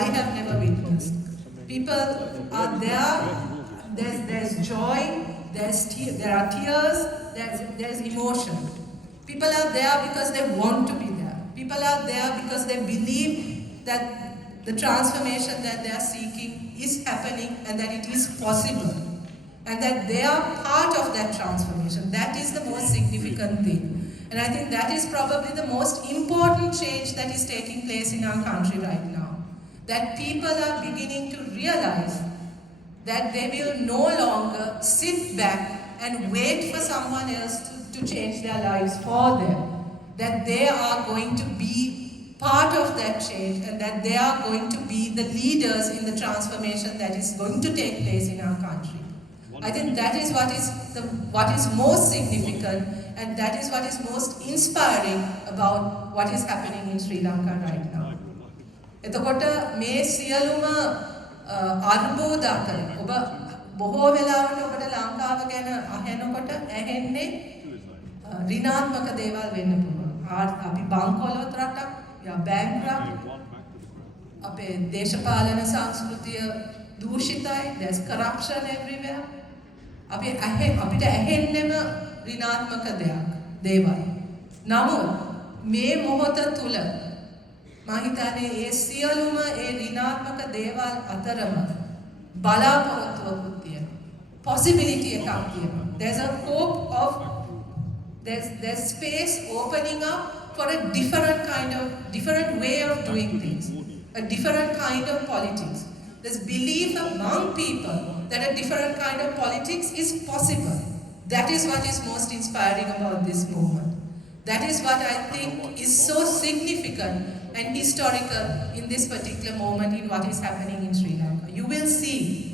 I have never witnessed. People are there, there's joy, there are tears, there's emotion. People are there because they want to be there. People are there because they believe that the transformation that they are seeking is happening and that it is possible. And that they are part of that transformation. That is the most significant thing. And I think that is probably the most important change that is taking place in our country right now. That people are beginning to realize that they will no longer sit back and wait for someone else to change their lives for them. That they are going to be part of that change and that they are going to be the leaders in the transformation that is going to take place in our country. I think that is what is most significant, and that is what is most inspiring about what is happening in Sri Lanka right now. එතකොට මේ සියලුම අර්බුද අතර ඔබ බොහෝ වෙලාවට ඔබට ලංකාව ගැන අහනකොට ඇහෙන්නේ ඍණාත්මක දේවල් වෙන්න පුළුවන්. අපි බංකොලොත් රටක්, යා bankrupt. අපේ දේශපාලන සංස්කෘතිය දූෂිතයි. There's corruption everywhere. අපිට ඇහෙන්නේම ඍණාත්මක දේවල්. නමුත් මේ මොහොත තුල මම හිතන්නේ ඒ සියලුම ඒ ඍණාත්මක දේවල් අතරම බලාපොරොත්තුවක් තියෙනවා. possibility එකක් තියෙනවා. There's a hope of there's space opening up for a different way of doing things. a different kind of politics. There's belief among people that a different kind of politics is possible. That is what is most inspiring about this movement. That is what I think is so significant and historical in this particular moment in what is happening in Sri Lanka. You will see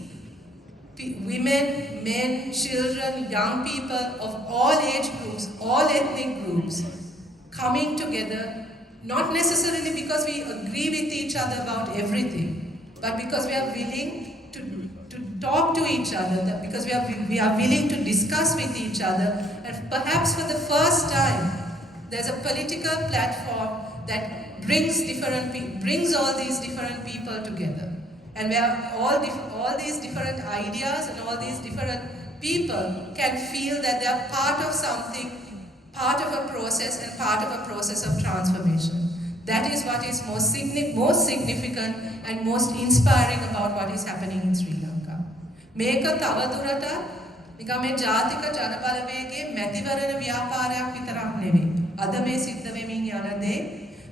women, men, children, young people of all age groups, all ethnic groups coming together, not necessarily because we agree with each other about everything, but because we are willing to talk to each other, because we are willing to discuss with each other, and perhaps for the first time, there's a political platform that brings all these different people together. And where all these different ideas and all these different people can feel that they are part of something, part of a process and part of a process of transformation. That is what is most significant and most inspiring about what is happening in Sri Lanka. මේක තවදුරටත් නිකම් මේ ජාතික ජනබලවේගයේ මැතිවරණ ව්‍යාපාරයක් විතරක් නෙවෙයි. අද මේ සිද්ධ වෙමින් යන දේ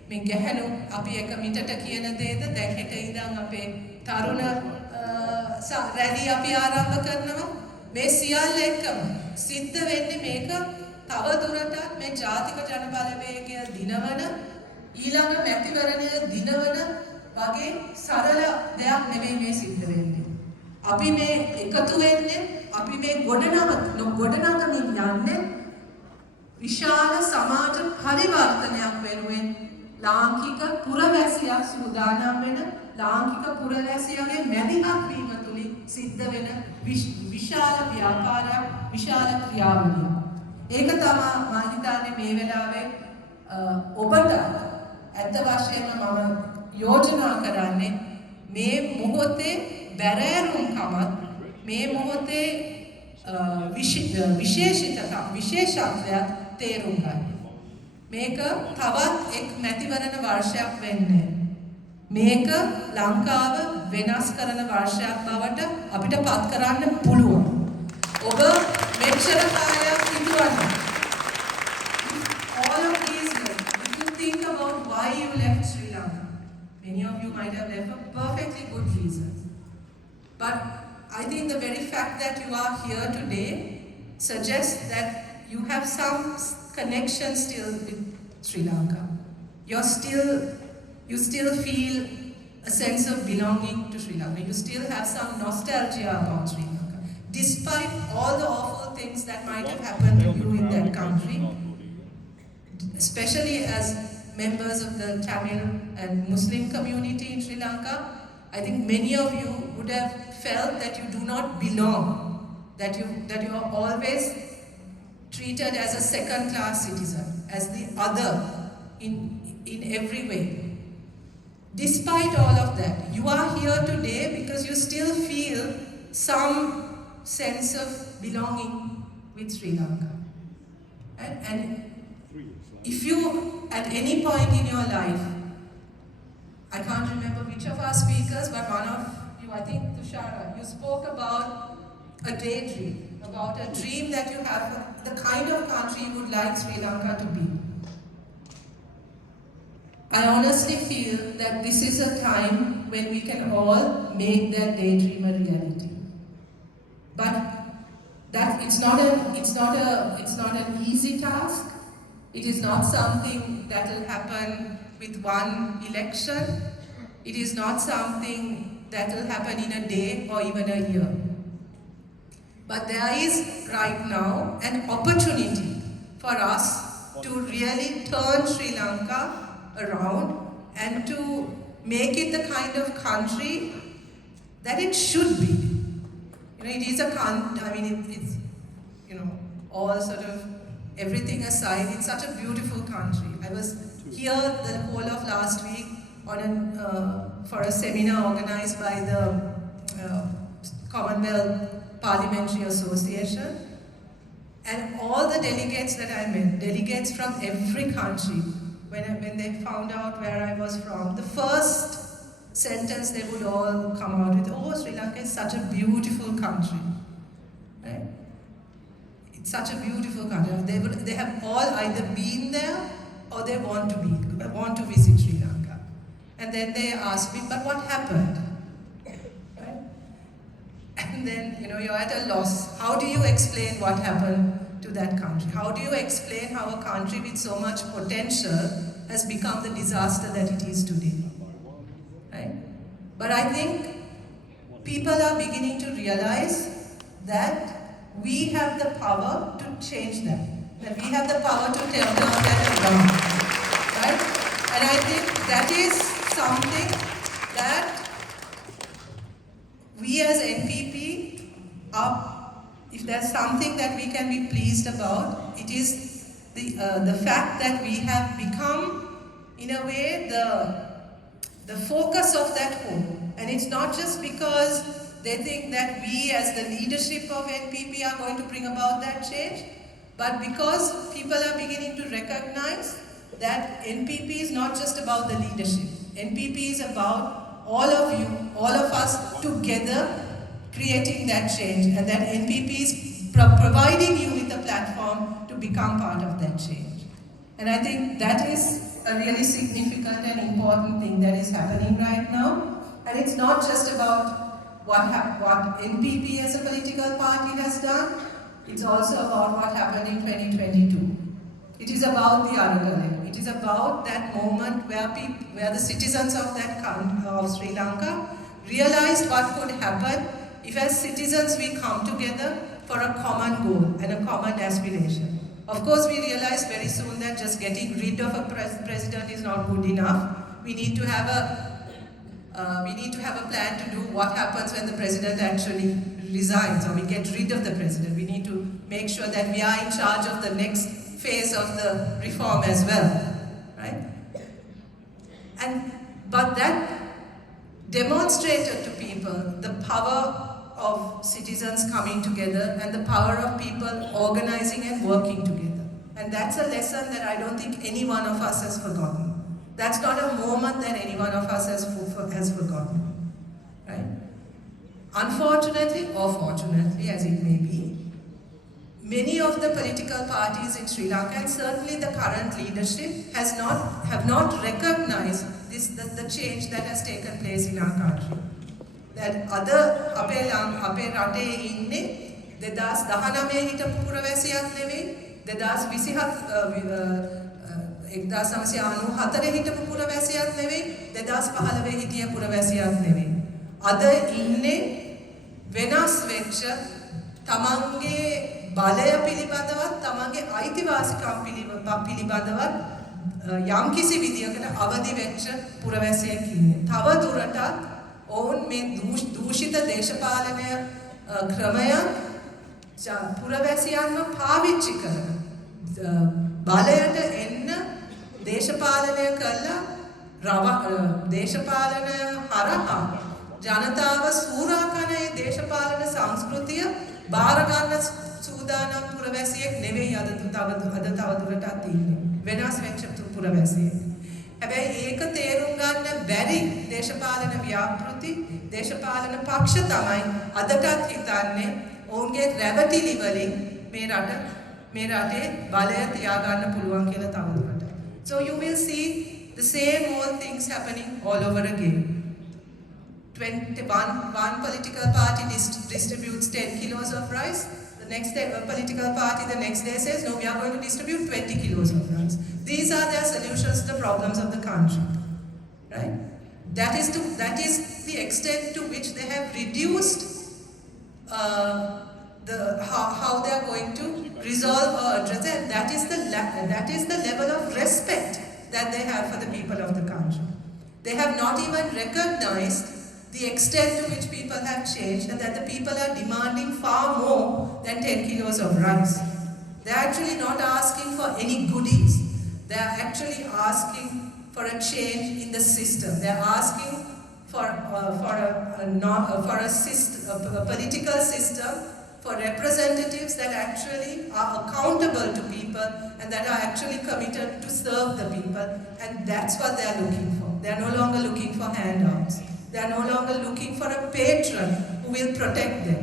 මේ ගැහැණු අපි එක මිටට කියන දේද දැන් හෙට ඉඳන් අපේ තරුණ රැලි අපි ආරම්භ කරනවා. මේ සියල්ල එක්කම සිද්ධ වෙන්නේ මේක තවදුරටත් මේ ජාතික ජනබලවේගය දිනවන ඊළඟ මැතිවරණය දිනවන වගේ සරල දෙයක් නෙවෙයි මේ සිද්ධ වෙන්නේ. අපි මේ එකතු වෙන්නේ අපි මේ ගොඩනගමින් යන්නේ විශාල සමාජ පරිවර්තනයක් වෙනුවෙන් ලාංකික පුරවැසියා සූදානම් වෙන ලාංකික පුරවැසියාගේ මැදිහත් වීම තුලින් සිද්ධ වෙන විශාල ව්‍යාපාරයක් විශාල ක්‍රියාවලියක්. ඒක තමයි මම හිතන්නේ මේ වෙලාවේ ඔබට ඇත්ත වශයෙන්ම මම යෝජනා කරන්නේ මේ මොහොතේ බැරෑරුම්කමත් මේ මොහොතේ විශේෂත්වයක් තේරුම් ගන්න. මේක තවත් එක් මැතිවරණ වර්ෂයක් වෙන්නේ. මේක ලංකාව වෙනස් කරන වර්ෂයක් බවට අපිට පත් කරන්න පුළුවන්. ඔබ මෙච්චර කාලයක් හිතුවනම් all of these men, if you think about why you left Sri Lanka, many of you might have left for perfectly good reasons. But I think the very fact that you are here today suggests that you have some connection still with Sri Lanka. You still feel a sense of belonging to Sri Lanka. You still have some nostalgia about Sri Lanka. Despite all the awful things that might have happened to you in that country, especially as members of the Tamil and Muslim community in Sri Lanka, I think many of you would have felt that you do not belong, that you are always treated as a second-class citizen, as the other in every way. Despite all of that, you are here today because you still feel some sense of belonging with Sri Lanka. And if you, at any point in your life, I can't remember which of our speakers, but one of you, I think Tushara, you spoke about a daydream, about a dream that you have for the kind of country you would like Sri Lanka to be. I honestly feel that this is a time when we can all make that daydream a reality. But that it's not an easy task. It is not something that will happen with one election. It is not something that will happen in a day or even a year. But there is right now an opportunity for us to really turn Sri Lanka around and to make it the kind of country that it should be. It is a country, I mean, it's, all sort of everything aside, it's such a beautiful country. I was here the whole of last week for a seminar organized by the Commonwealth Parliamentary Association, and all the delegates that I met, delegates from every country, when they found out where I was from, the first sentence they would all come out with, oh, Sri Lanka is such a beautiful country. Right? It's such a beautiful country. They have all either been there or they want to visit Sri Lanka. And then they ask me, but what happened? Right? And then, you're at a loss. How do you explain what happened to that country? How do you explain how a country with so much potential has become the disaster that it is today? Right? But I think people are beginning to realize that we have the power to change that. That we have the power to turn that around. Right? And I think that is something that we as NPP are, if there's something that we can be pleased about, it is the fact that we have become, in a way, the focus of that whole. And it's not just because they think that we as the leadership of NPP are going to bring about that change, but because people are beginning to recognize that NPP is not just about the leadership. NPP is about all of you, all of us together creating that change, and that NPP is providing you with a platform to become part of that change. And I think that is a really significant and important thing that is happening right now. And it's not just about what NPP as a political party has done, it's also about what happened in 2022. It is about the Aragale. It is about that moment where the citizens of Sri Lanka realized what could happen if as citizens we come together for a common goal and a common aspiration. Of course, we realized very soon that just getting rid of a president is not good enough. We need to have a plan to do what happens when the president actually resigns, or we get rid of the president. We need to make sure that we are in charge of the next phase of the reform as well, right? But that demonstrated to people the power of citizens coming together and the power of people organizing and working together. And that's a lesson that I don't think any one of us has forgotten. That's not a moment that any one of us has forgotten, right? Unfortunately, or fortunately as it may be, many of the political parties in Sri Lanka, and certainly the current leadership, have not recognized the change that has taken place in our country. That other අපේ රටේ ඉන්නේ 2019 හිටපු පුරවැසියක් නෙවෙයි 1994 හිටපු පුරවැසියක් නෙවෙයි 2015 හිටිය පුරවැසියක් නෙවෙයි. අද ඉන්නේ වෙනස් වෙච්ච තමන්ගේ බලය පිළිබඳවත් තමන්ගේ අයිතිවාසිකම් පිළිබඳවත් යම්කිසි විදියකට අවදි වෙච්ච පුරවැසියෙක් ඉන්නේ. තව දුරටත් ඔවුන් මේ දූෂිත දේශපාලනය ක්‍රමය පුරවැසියන්ව පාවිච්චි කරන බලයට එන්න දේශපාලනය කළා දේශපාලනය හරහා ජනතාව සූරාකන ඒ දේශපාලන සංස්කෘතිය බාර ගන්න සූදානම් පුරවැසියෙක් නෙවෙයි අද තවදුරටත් ඉන්නේ වෙනස් වෙච්ච පුරවැසියෙක්. හැබැයි ඒක තේරුම් ගන්න බැරි දේශපාලන ව්‍යාපෘති දේශපාලන පක්ෂ තමයි අදටත් හිතන්නේ ඔවුන්ගේ රැවටිලි වලින් මේ රටේ බලය තියාගන්න පුළුවන් කියලා තවදුරටත්. So you will see the same old things happening all over again. One political party distributes 10 kilos of rice. The next day, a political party the next day says, no, we are going to distribute 20 kilos of rice. These are their solutions to the problems of the country, right? That is the extent to which they have reduced how they are going to resolve or address it. That is the level of respect that they have for the people of the country. They have not even recognized the extent to which people have changed and that the people are demanding far more than 10 kilos of rice. They're actually not asking for any goodies. They're actually asking for a change in the system. They're asking for a political system, for representatives that actually are accountable to people and that are actually committed to serve the people. And that's what they're looking for. They're no longer looking for handouts. They are no longer looking for a patron who will protect them.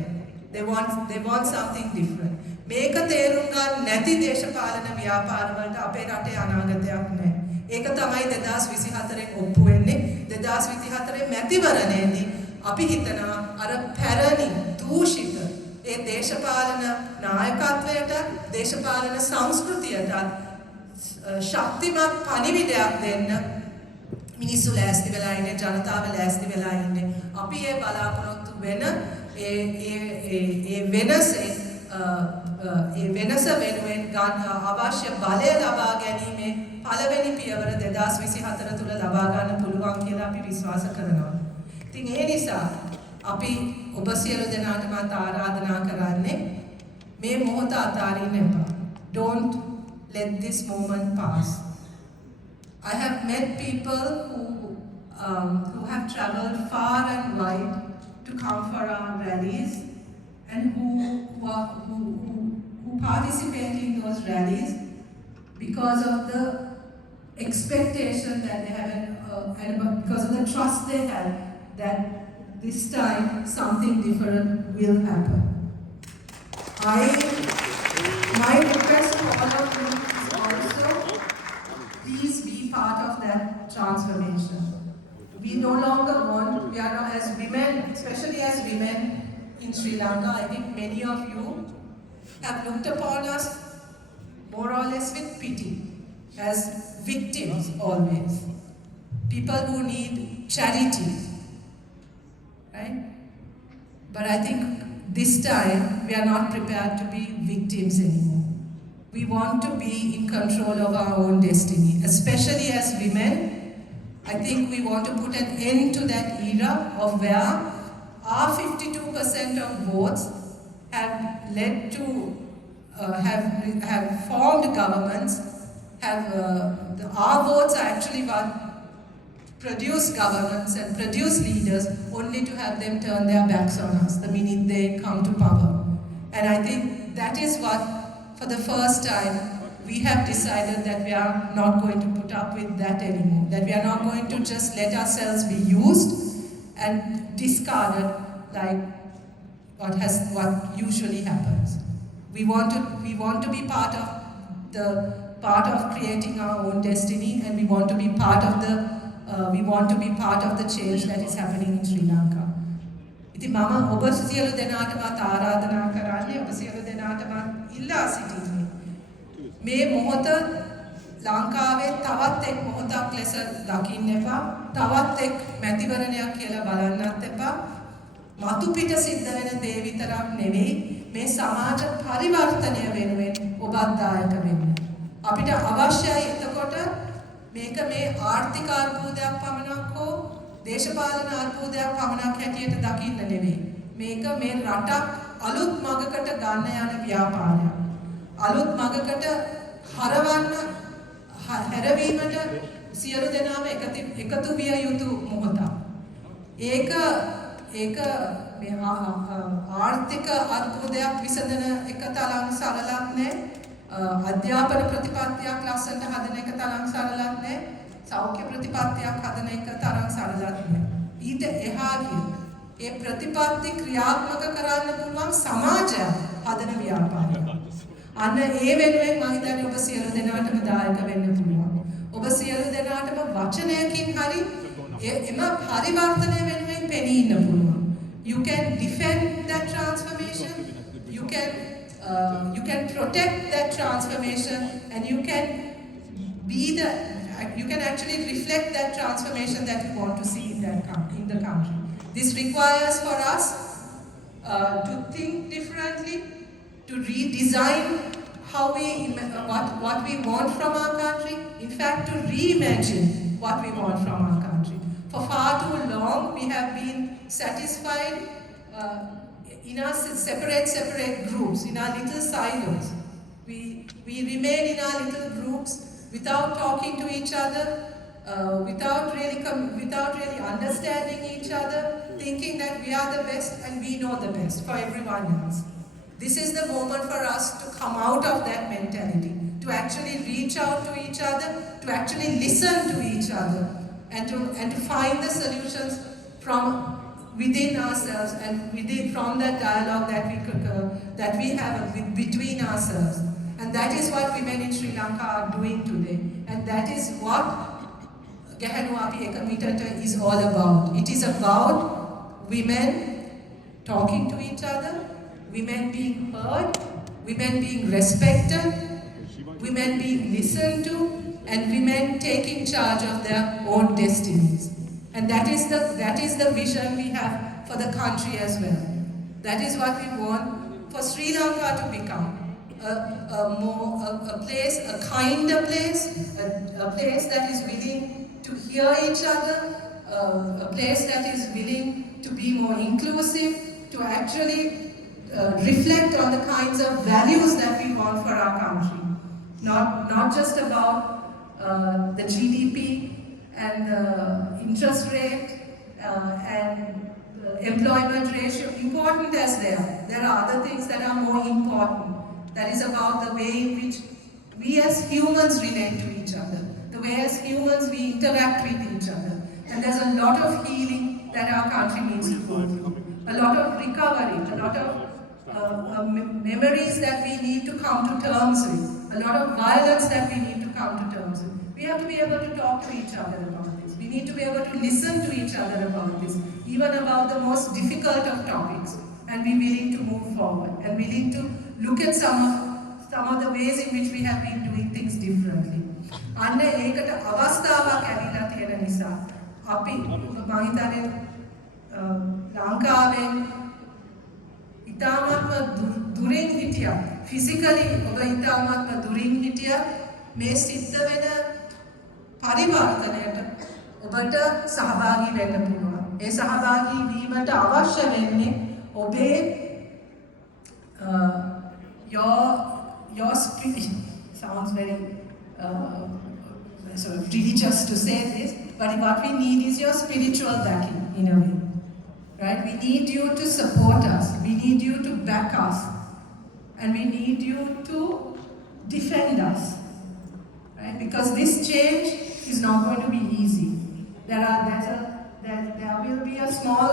They want something different. මේක තේරුම් ගන්න නැති දේශපාලන ව්‍යාපාර වලට අපේ රටේ අනාගතයක් නැහැ. ඒක තමයි 2024 ඔප්පු වෙන්නේ. 2024 මැතිවරණයේදී අපි හිතනවා අර පැරණි දූෂිත ඒ දේශපාලන නායකත්වයට දේශපාලන සංස්කෘතියට ශක්තිමත් පණිවිඩයක් දෙන්න මිනිස්සු ලෑස්ති වෙලා ඉන්නේ ජනතාව ලෑස්ති වෙලා ඉන්නේ අපි ඒ බලාපොරොත්තු වෙන ඒ වෙනස වෙනුවෙන් ගන්න අවශ්‍ය බලය ලබා ගැනීමේ පළවෙනි පියවර 2024 තුල ලබා ගන්න පුළුවන් කියලා අපි විශ්වාස කරනවා. ඉතින් ඒ නිසා අපි ඔබ සියලු දෙනාටම ආරාධනා කරන්නේ මේ මොහොත අතාරින්න එපා. Don't let this moment pass. I have met people who have traveled far and wide to come for our rallies and who participate in those rallies because of the expectation that they have and because of the trust they have that this time something different will happen. My request to all of you is also please be part of that transformation. We no longer want, we are not as women, especially as women in Sri Lanka, I think many of you have looked upon us more or less with pity, as victims always. People who need charity, right? But I think this time we are not prepared to be victims anymore. We want to be in control of our own destiny, especially as women. I think we want to put an end to that era of where our 52% of votes have led to have formed governments. Our votes are actually what produce governments and produce leaders, only to have them turn their backs on us the minute they come to power. And I think that is what, for the first time, we have decided that we are not going to put up with that anymore. That we are not going to just let ourselves be used and discarded like what usually happens. We want to be part of creating our own destiny, and we want to be part of the change that is happening in Sri Lanka. ඉතින් මම ඔබ සියලු දෙනාටම ආරාධනා කරන්නේ ඔබ සියලු දෙනාටම ඉල්ලා සිටින්නේ මේ මොහොත ලංකාවේ තවත් එක් මොහොතක් ලෙස දකින්න එපා. තවත් එක් මැතිවරණයක් කියලා බලන්නත් එපා. මතු පිට සිද්ධ වෙන දේ විතරක් නෙවෙයි මේ සමාජ පරිවර්තනය වෙනුවෙන් ඔබත් දායක වෙන්න. අපිට අවශ්‍යයි එතකොට මේක මේ ආර්ථික අර්බුදයක් පමණක් හෝ දේශපාලන අර්බුදයක් පමණක් හැටියට දකින්න නෙවෙයි. මේක මේ රටක් අලුත් මගකට ගන්න යන ව්‍යාපාරයක්. අලුත් මගකට හරවන්න හැරවීමට සියලු දෙනාම එකතු විය යුතු මොහොතක්. ඒක මේ ආර්ථික අර්බුදයක් විසඳන එක තරම් සරලක් නෑ. අධ්‍යාපන ප්‍රතිපත්තියක් ලස්සනට හදන එක තරම් සරලක් නෑ. සෞඛ්‍ය ප්‍රතිපත්තියක් හදන එක තරම් සරලක් නෑ. ඊට එහා ගිය ඒ ප්‍රතිපත්ති ක්‍රියාත්මක කරන්න පුළුවන් සමාජයක් හදන ව්‍යාපාරයක්. අන්න ඒ වෙනුවෙන් මම හිතන්නේ ඔබ සියලු දෙනාටම දායක වෙන්න පුළුවන්. ඔබ සියලු දෙනාටම වචනයකින් හරි එම පරිවර්තනය වෙනුවෙන් පෙනී ඉන්න පුළුවන්. You can defend that transformation. You can protect that transformation, and you can actually reflect that transformation that you want to see in the country. This requires for us to think differently, to redesign what we want from our country. In fact, to reimagine what we want from our country. For far too long, we have been satisfied in our separate groups, in our little silos. We remain in our little groups without talking to each other, without really understanding each other, thinking that we are the best and we know the best for everyone else. This is the moment for us to come out of that mentality, to actually reach out to each other, to actually listen to each other, and to find the solutions from within ourselves and from that dialogue that we have between ourselves. And that is what women in Sri Lanka are doing today. And that is what ගැහැණු අපි එක මීටරට is all about. It is about women talking to each other, women being heard, women being respected, women being listened to, and women taking charge of their own destinies. And that is the vision we have for the country as well. That is what we want for Sri Lanka to become. A place, a kinder place, a place that is willing to hear each other, a place that is willing to be more inclusive, to actually reflect on the kinds of values that we want for our country. Not just about the GDP and the interest rate and the employment ratio, important as they are. There are other things that are more important. That is about the way in which we as humans relate to each other, the way as humans we interact with each other. And there's a lot of healing that our country needs to go through, a lot of recovery, a lot of memories that we need to come to terms with, a lot of violence that we need to come to terms with. We have to be able to talk to each other about this. We need to be able to listen to each other about this, even about the most difficult of topics, and be willing to move forward and willing to look at some of the ways in which we have been doing things differently. අන්න ඒකට අවස්ථාවක් ඇවිල්ලා තියෙන නිසා අපි මම හිතන්නේ ලංකාවෙන් ඉතාමත්ම දුරින් හිටියා ෆිසිකලි ඔබ ඉතාමත්ම දුරින් හිටියා මේ සිද්ධ වෙන පරිවර්තනයට ඔබට සහභාගී වෙන්න පුළුවන්. ඒ සහභාගී වීමට අවශ්‍ය වෙන්නේ ඔබේ your spirit. Sounds very sort of religious to say this, but what we need is your spiritual backing in a way. Right? We need you to support us. We need you to back us. And we need you to defend us. Right? Because this change is not going to be easy. There will be a small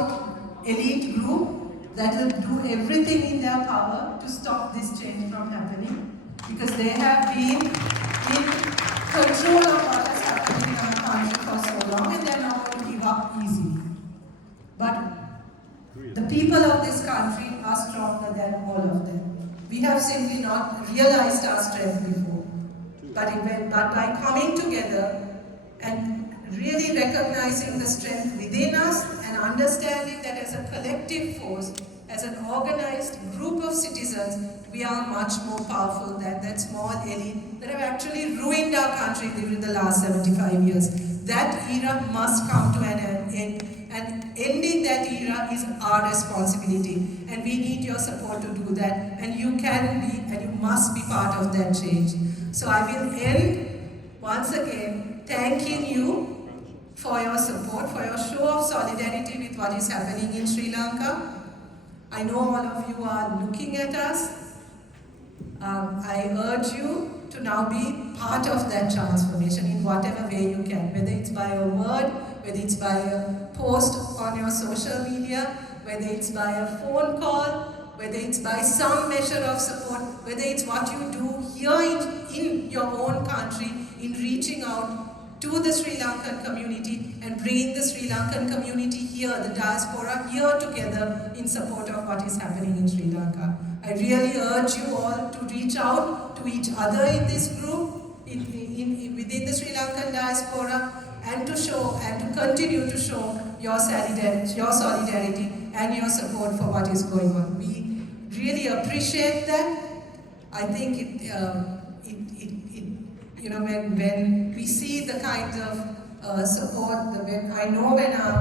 elite group that will do everything in their power to stop this change from happening, because they have been in control of what has happened in our country for so long, and they're not going to give up easily. But the people of this country are stronger than all of them. We have simply not realized our strength before. But by coming together and really recognizing the strength within us and understanding that as a collective force, as an organized group of citizens, we are much more powerful than that small elite that have actually ruined our country during the last 75 years. That era must come to an end, and ending that era is our responsibility, and we need your support to do that, and you can be and you must be part of that change. So I will end once again thanking you for your support, for your show of solidarity with what is happening in Sri Lanka. I know all of you are looking at us. I urge you to now be part of that transformation in whatever way you can, whether it's by a word, whether it's by a post on your social media, whether it's by a phone call, whether it's by some measure of support, whether it's what you do here in your own country in reaching out to the Sri Lankan community and bringing the Sri Lankan community here, the diaspora here together in support of what is happening in Sri Lanka. I really urge you all to reach out to each other in this group, within the Sri Lankan diaspora, and to show and to continue to show your solidarity and your support for what is going on. We really appreciate that. I think when we see the kind of support, I know when our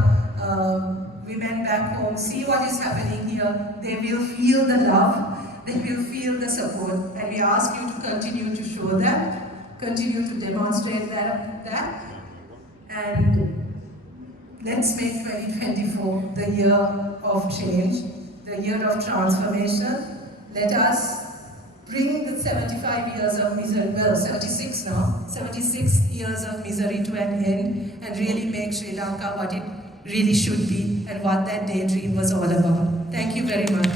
women back home see what is happening here, they will feel the love, they will feel the support, and we ask you to continue to show that, continue to demonstrate that, and let's make 2024 the year of change, the year of transformation. Let us bring the 75 years of misery, well, 76 now, 76 years of misery to an end, and really make Sri Lanka what it really should be and what that daydream was all about. Thank you very much.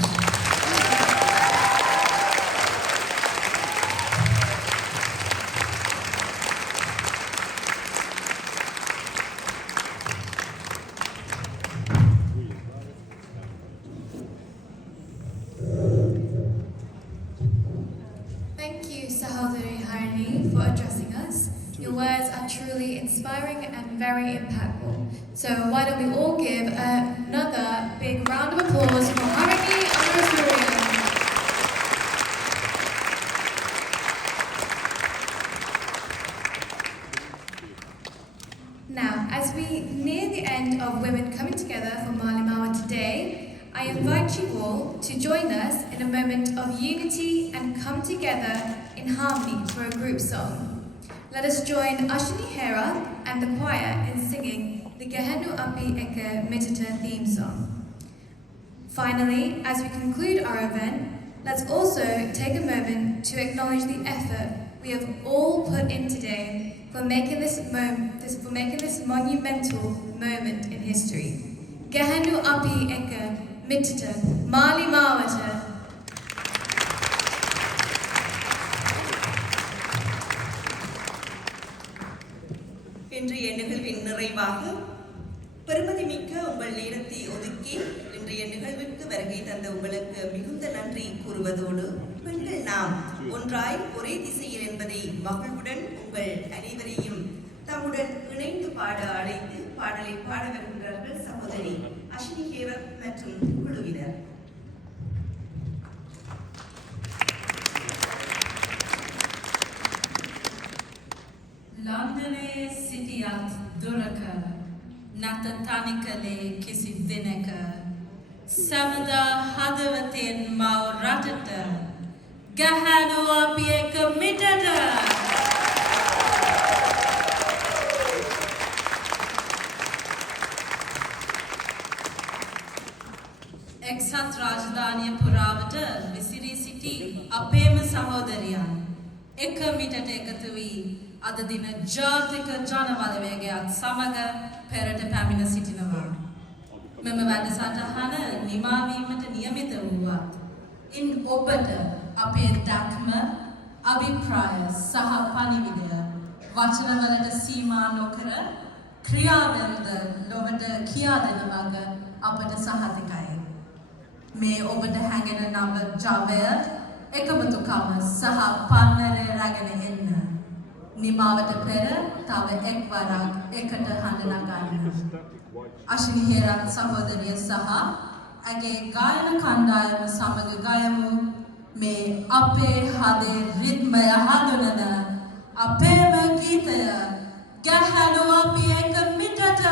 inspiring and very impactful. So why don't we all give another big round of applause for Harini Amarasuriya. Now, as we near the end of Women Coming Together for Malimawa today, I invite you all to join us in a moment of unity and come together in harmony for a group song. Let us join Ashini-Hera and the choir in singing the Gehenu Api Eka Mitata theme song. Finally, as we conclude our event, let's also take a moment to acknowledge the effort we have all put in today for making this monumental moment in history. Gehenu Api Eka Mitata Malimawa-Wembley. இன்றைய நிகழ்வின் நிறைவாக பெருமதிமிக்க உங்கள் நேரத்தை ஒதுக்கி இன்றைய நிகழ்விற்கு வருகை தந்த உங்களுக்கு மிகுந்த நன்றி கூறுவதோடு பெண்கள் நாம் ஒன்றாய் ஒரே திசையில் என்பதை மகிழ்வுடன் உங்கள் அனைவரையும் தம்முடன் இணைந்து பாட அழைத்து பாடலை பாட வருகின்றார்கள் சகோதரி அஷ்னி-ஹேரா மற்றும் குழுவினர். Londone සිටියත් දුරක නැත තනිකලේ කිසි දිනක සැමදා හදවතෙන් මව රටට ගැහැණු අපි එක මිටට එක්සත් රාජධානිය පුරාවට විසිරී සිටි අපේම සහෝදරියන් එක මිටට එකතු වී අද දින ජාතික ජනබලවේගයත් සමග පෙරට පැමිණ සිටිනවා. මෙම වැඩසටහන නිමාවීමට නියමිත වූවත් ඉන් ඔබට අපේ දැක්ම අභිප්‍රාය සහ පණිවිඩය වචනවලට සීමා නොකර ක්‍රියාවෙන්ද ලොවට කියා දෙන වග අපට සහතිකයි. මේ ඔබට හැඟෙන නව ජවය එකමුතුකම සහ පන්නරය රැගෙන එන්න. නිමාවට පෙර තව එක්වරක් එකට හඬ නගන්න. අශ්නි-හේරා සහෝදරිය සහ ඇගේ ගායන කණ්ඩායම සමග ගයමු මේ අපේ හදේ රිද්මය හඳුනන අපේම ගීතය ගැහැණු අපි එක මිටට.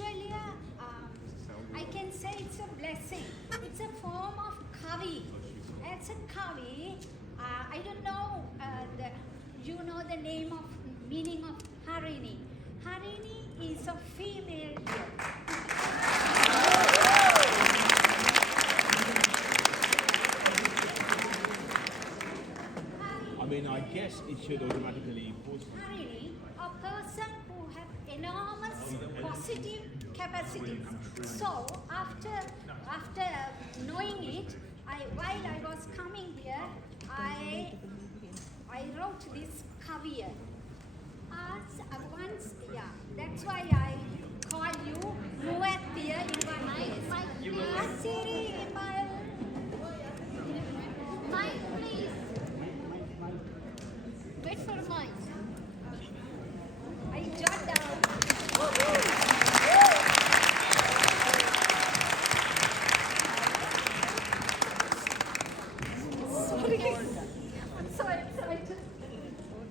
actually, I can say it's a blessing. It's a form of kavi. It's a kavi. I don't know, you know the name of, meaning of Harini. Harini is a female deer. I mean, I guess it should automatically pause. Harini, a person who has enormous positive capacity. So after knowing it, while I was coming here, I wrote this kaviya. Once, yeah, that's why I call you Muattiya in one place. Asiri Imal. Mike, please. Wait for mine. I jot down. Sorry. I'm so excited.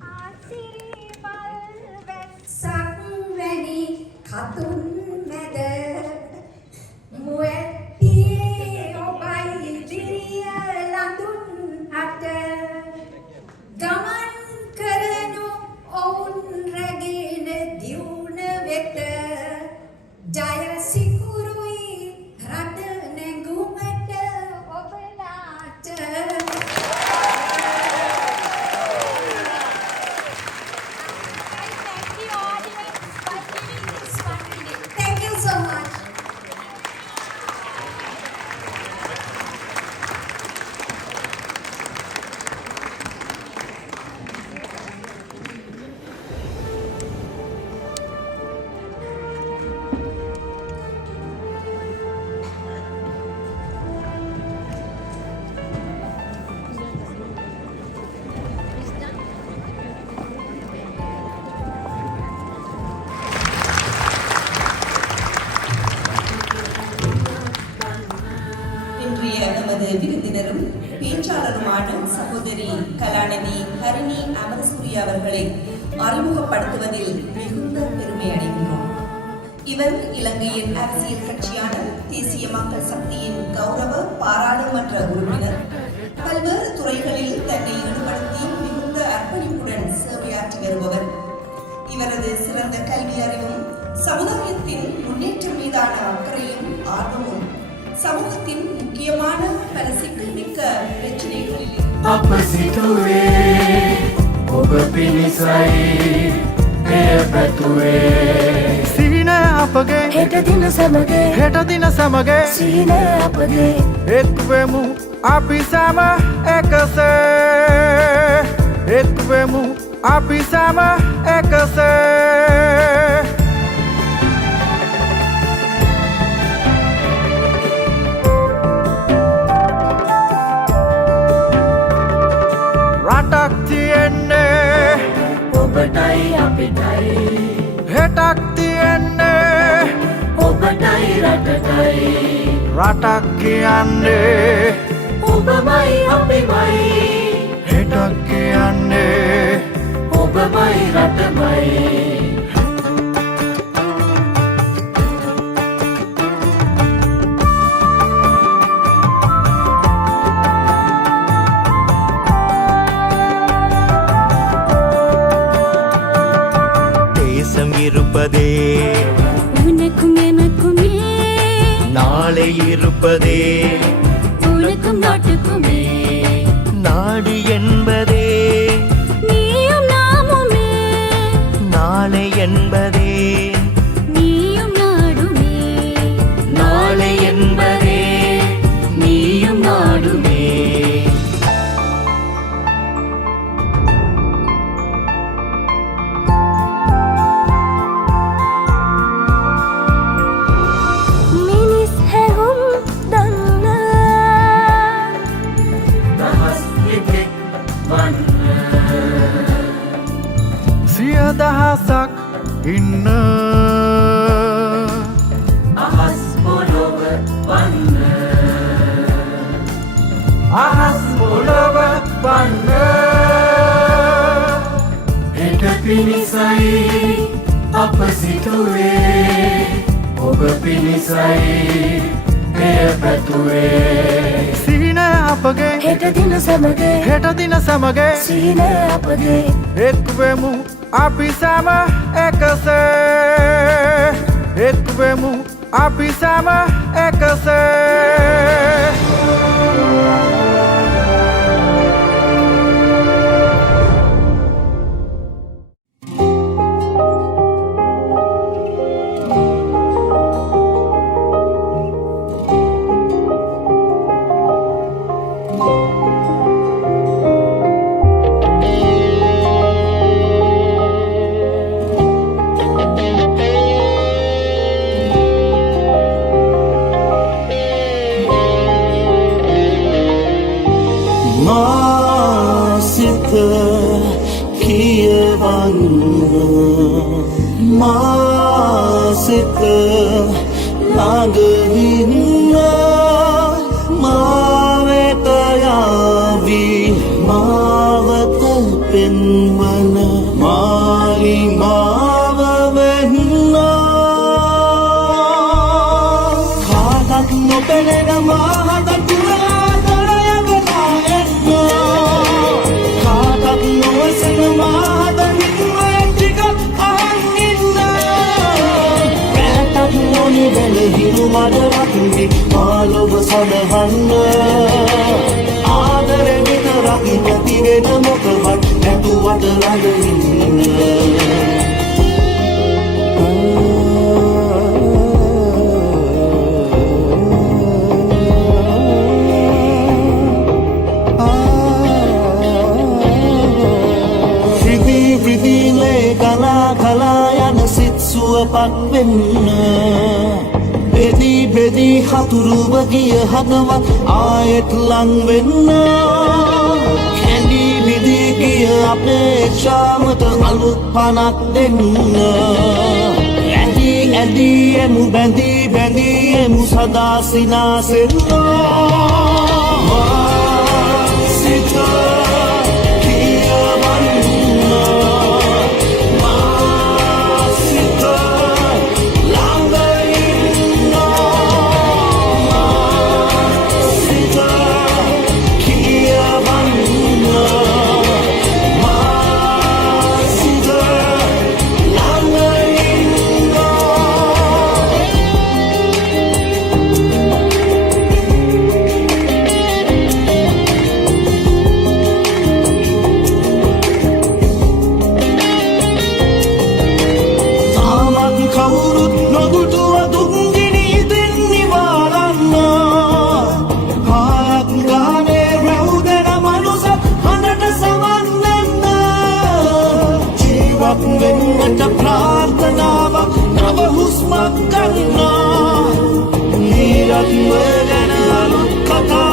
Asiri Malven. Sakveni katun meda muettiye obai diriya landun hata gaman karanu oun ragena diuna veta jaya sikurui rata nengumata obalata. Thank you, audience, for giving this 1 minute. Thank you so much. இன்றைய நமது விருந்தினரும் பேச்சாளருமான சகோதரி கலாநிதி ஹரிணி அமரசூரியா அவர்களை அறிமுகப்படுத்துவதில் மிகுந்த பெருமை அடைகின்றோம். இவர் இலங்கையின் அரசியல் கட்சியான தேசிய மக்கள் சக்தியின் கௌரவ பாராளுமன்ற உறுப்பினர். பல்வேறு துறைகளில் தன்னை ஈடுபடுத்தி மிகுந்த அர்ப்பணிப்புடன் சேவையாற்றி வருபவர். இவரது சிறந்த கல்வி அறிவும் சமுதாயத்தின் முன்னேற்றம் மீதான அக்கறையும் ஆர்வமும் சமூகத்தின் முக்கியமான பல சிக்கல்மிக்க பிரச்சனைகளில் අපසිතුවේ ඔබ පිණිසයි එය පැතුවේ සීන අපගේ හෙට දින සමගේ සීන අපගේ එක්වෙමු අපි සම එකසේ එක්වෙමු අපි සම එකසේ රටක් තියෙන්නේ ඔබටයි අපිටයි හෙටක් තියෙන්නේ ඔබටයි රටටයි රටක් කියන්නේ ඔබමයි අපිමයි හෙටක් කියන්නේ ඔබමයි රටමයි இருப்பதே உனக்கும் எனக்குமே நாளை இருப்பதே உனக்கும் நாட்டுக்குமே நாடு என்பதே நீயும் நாமுமே நாளை என்பதே நீயும் நாடுமே நாளை என்பதே நீயும் நாடுமே මිනිස් හැඟුම් දන්න සිය දහසක් ඉන්න අහස් පොළොව වන්න අහස් පොළොව වන්න හෙට පිණිසයි අප සිතුවේ ඔබ පිණිසයි එය පැතුවේ සිහින අපගේ හෙට දින සමගේ හෙට දින සමගේ සිහින අපගේ එක්වෙමු අපි සැම එකසේ එක්වෙමු අපි සැම එකසේ මාසිත කියවන්න මාසිත ළඟින්න මාවෙත යාවී මාවත පෙන්වන මාලිමාව වෙන්න කාටත් නොපෙනෙන මාහත මඩරක්දි මාලොව සඳහන්න ආදර විතරක් නැතිවෙන මොකවත් නැතුවට ළඟින්න රිදී කලා කලා යන සිත් සුවපත් වෙන්න බෙදී බෙදී හතුරුව ගිය හදවත් ආයෙත් ලං වෙන්න කැඳී බිදී ගිය අපේක්ෂාමත අලුත් පනක් දෙන්න ඇදී ඇදී එමු බැඳී බැඳී එමු සදා සිනාසෙන්න සිත වෙන්නට ප්‍රාර්ථනාවක් නව හුස්මක් ගන්නා නිරත්ව ගැන අලුත් කතා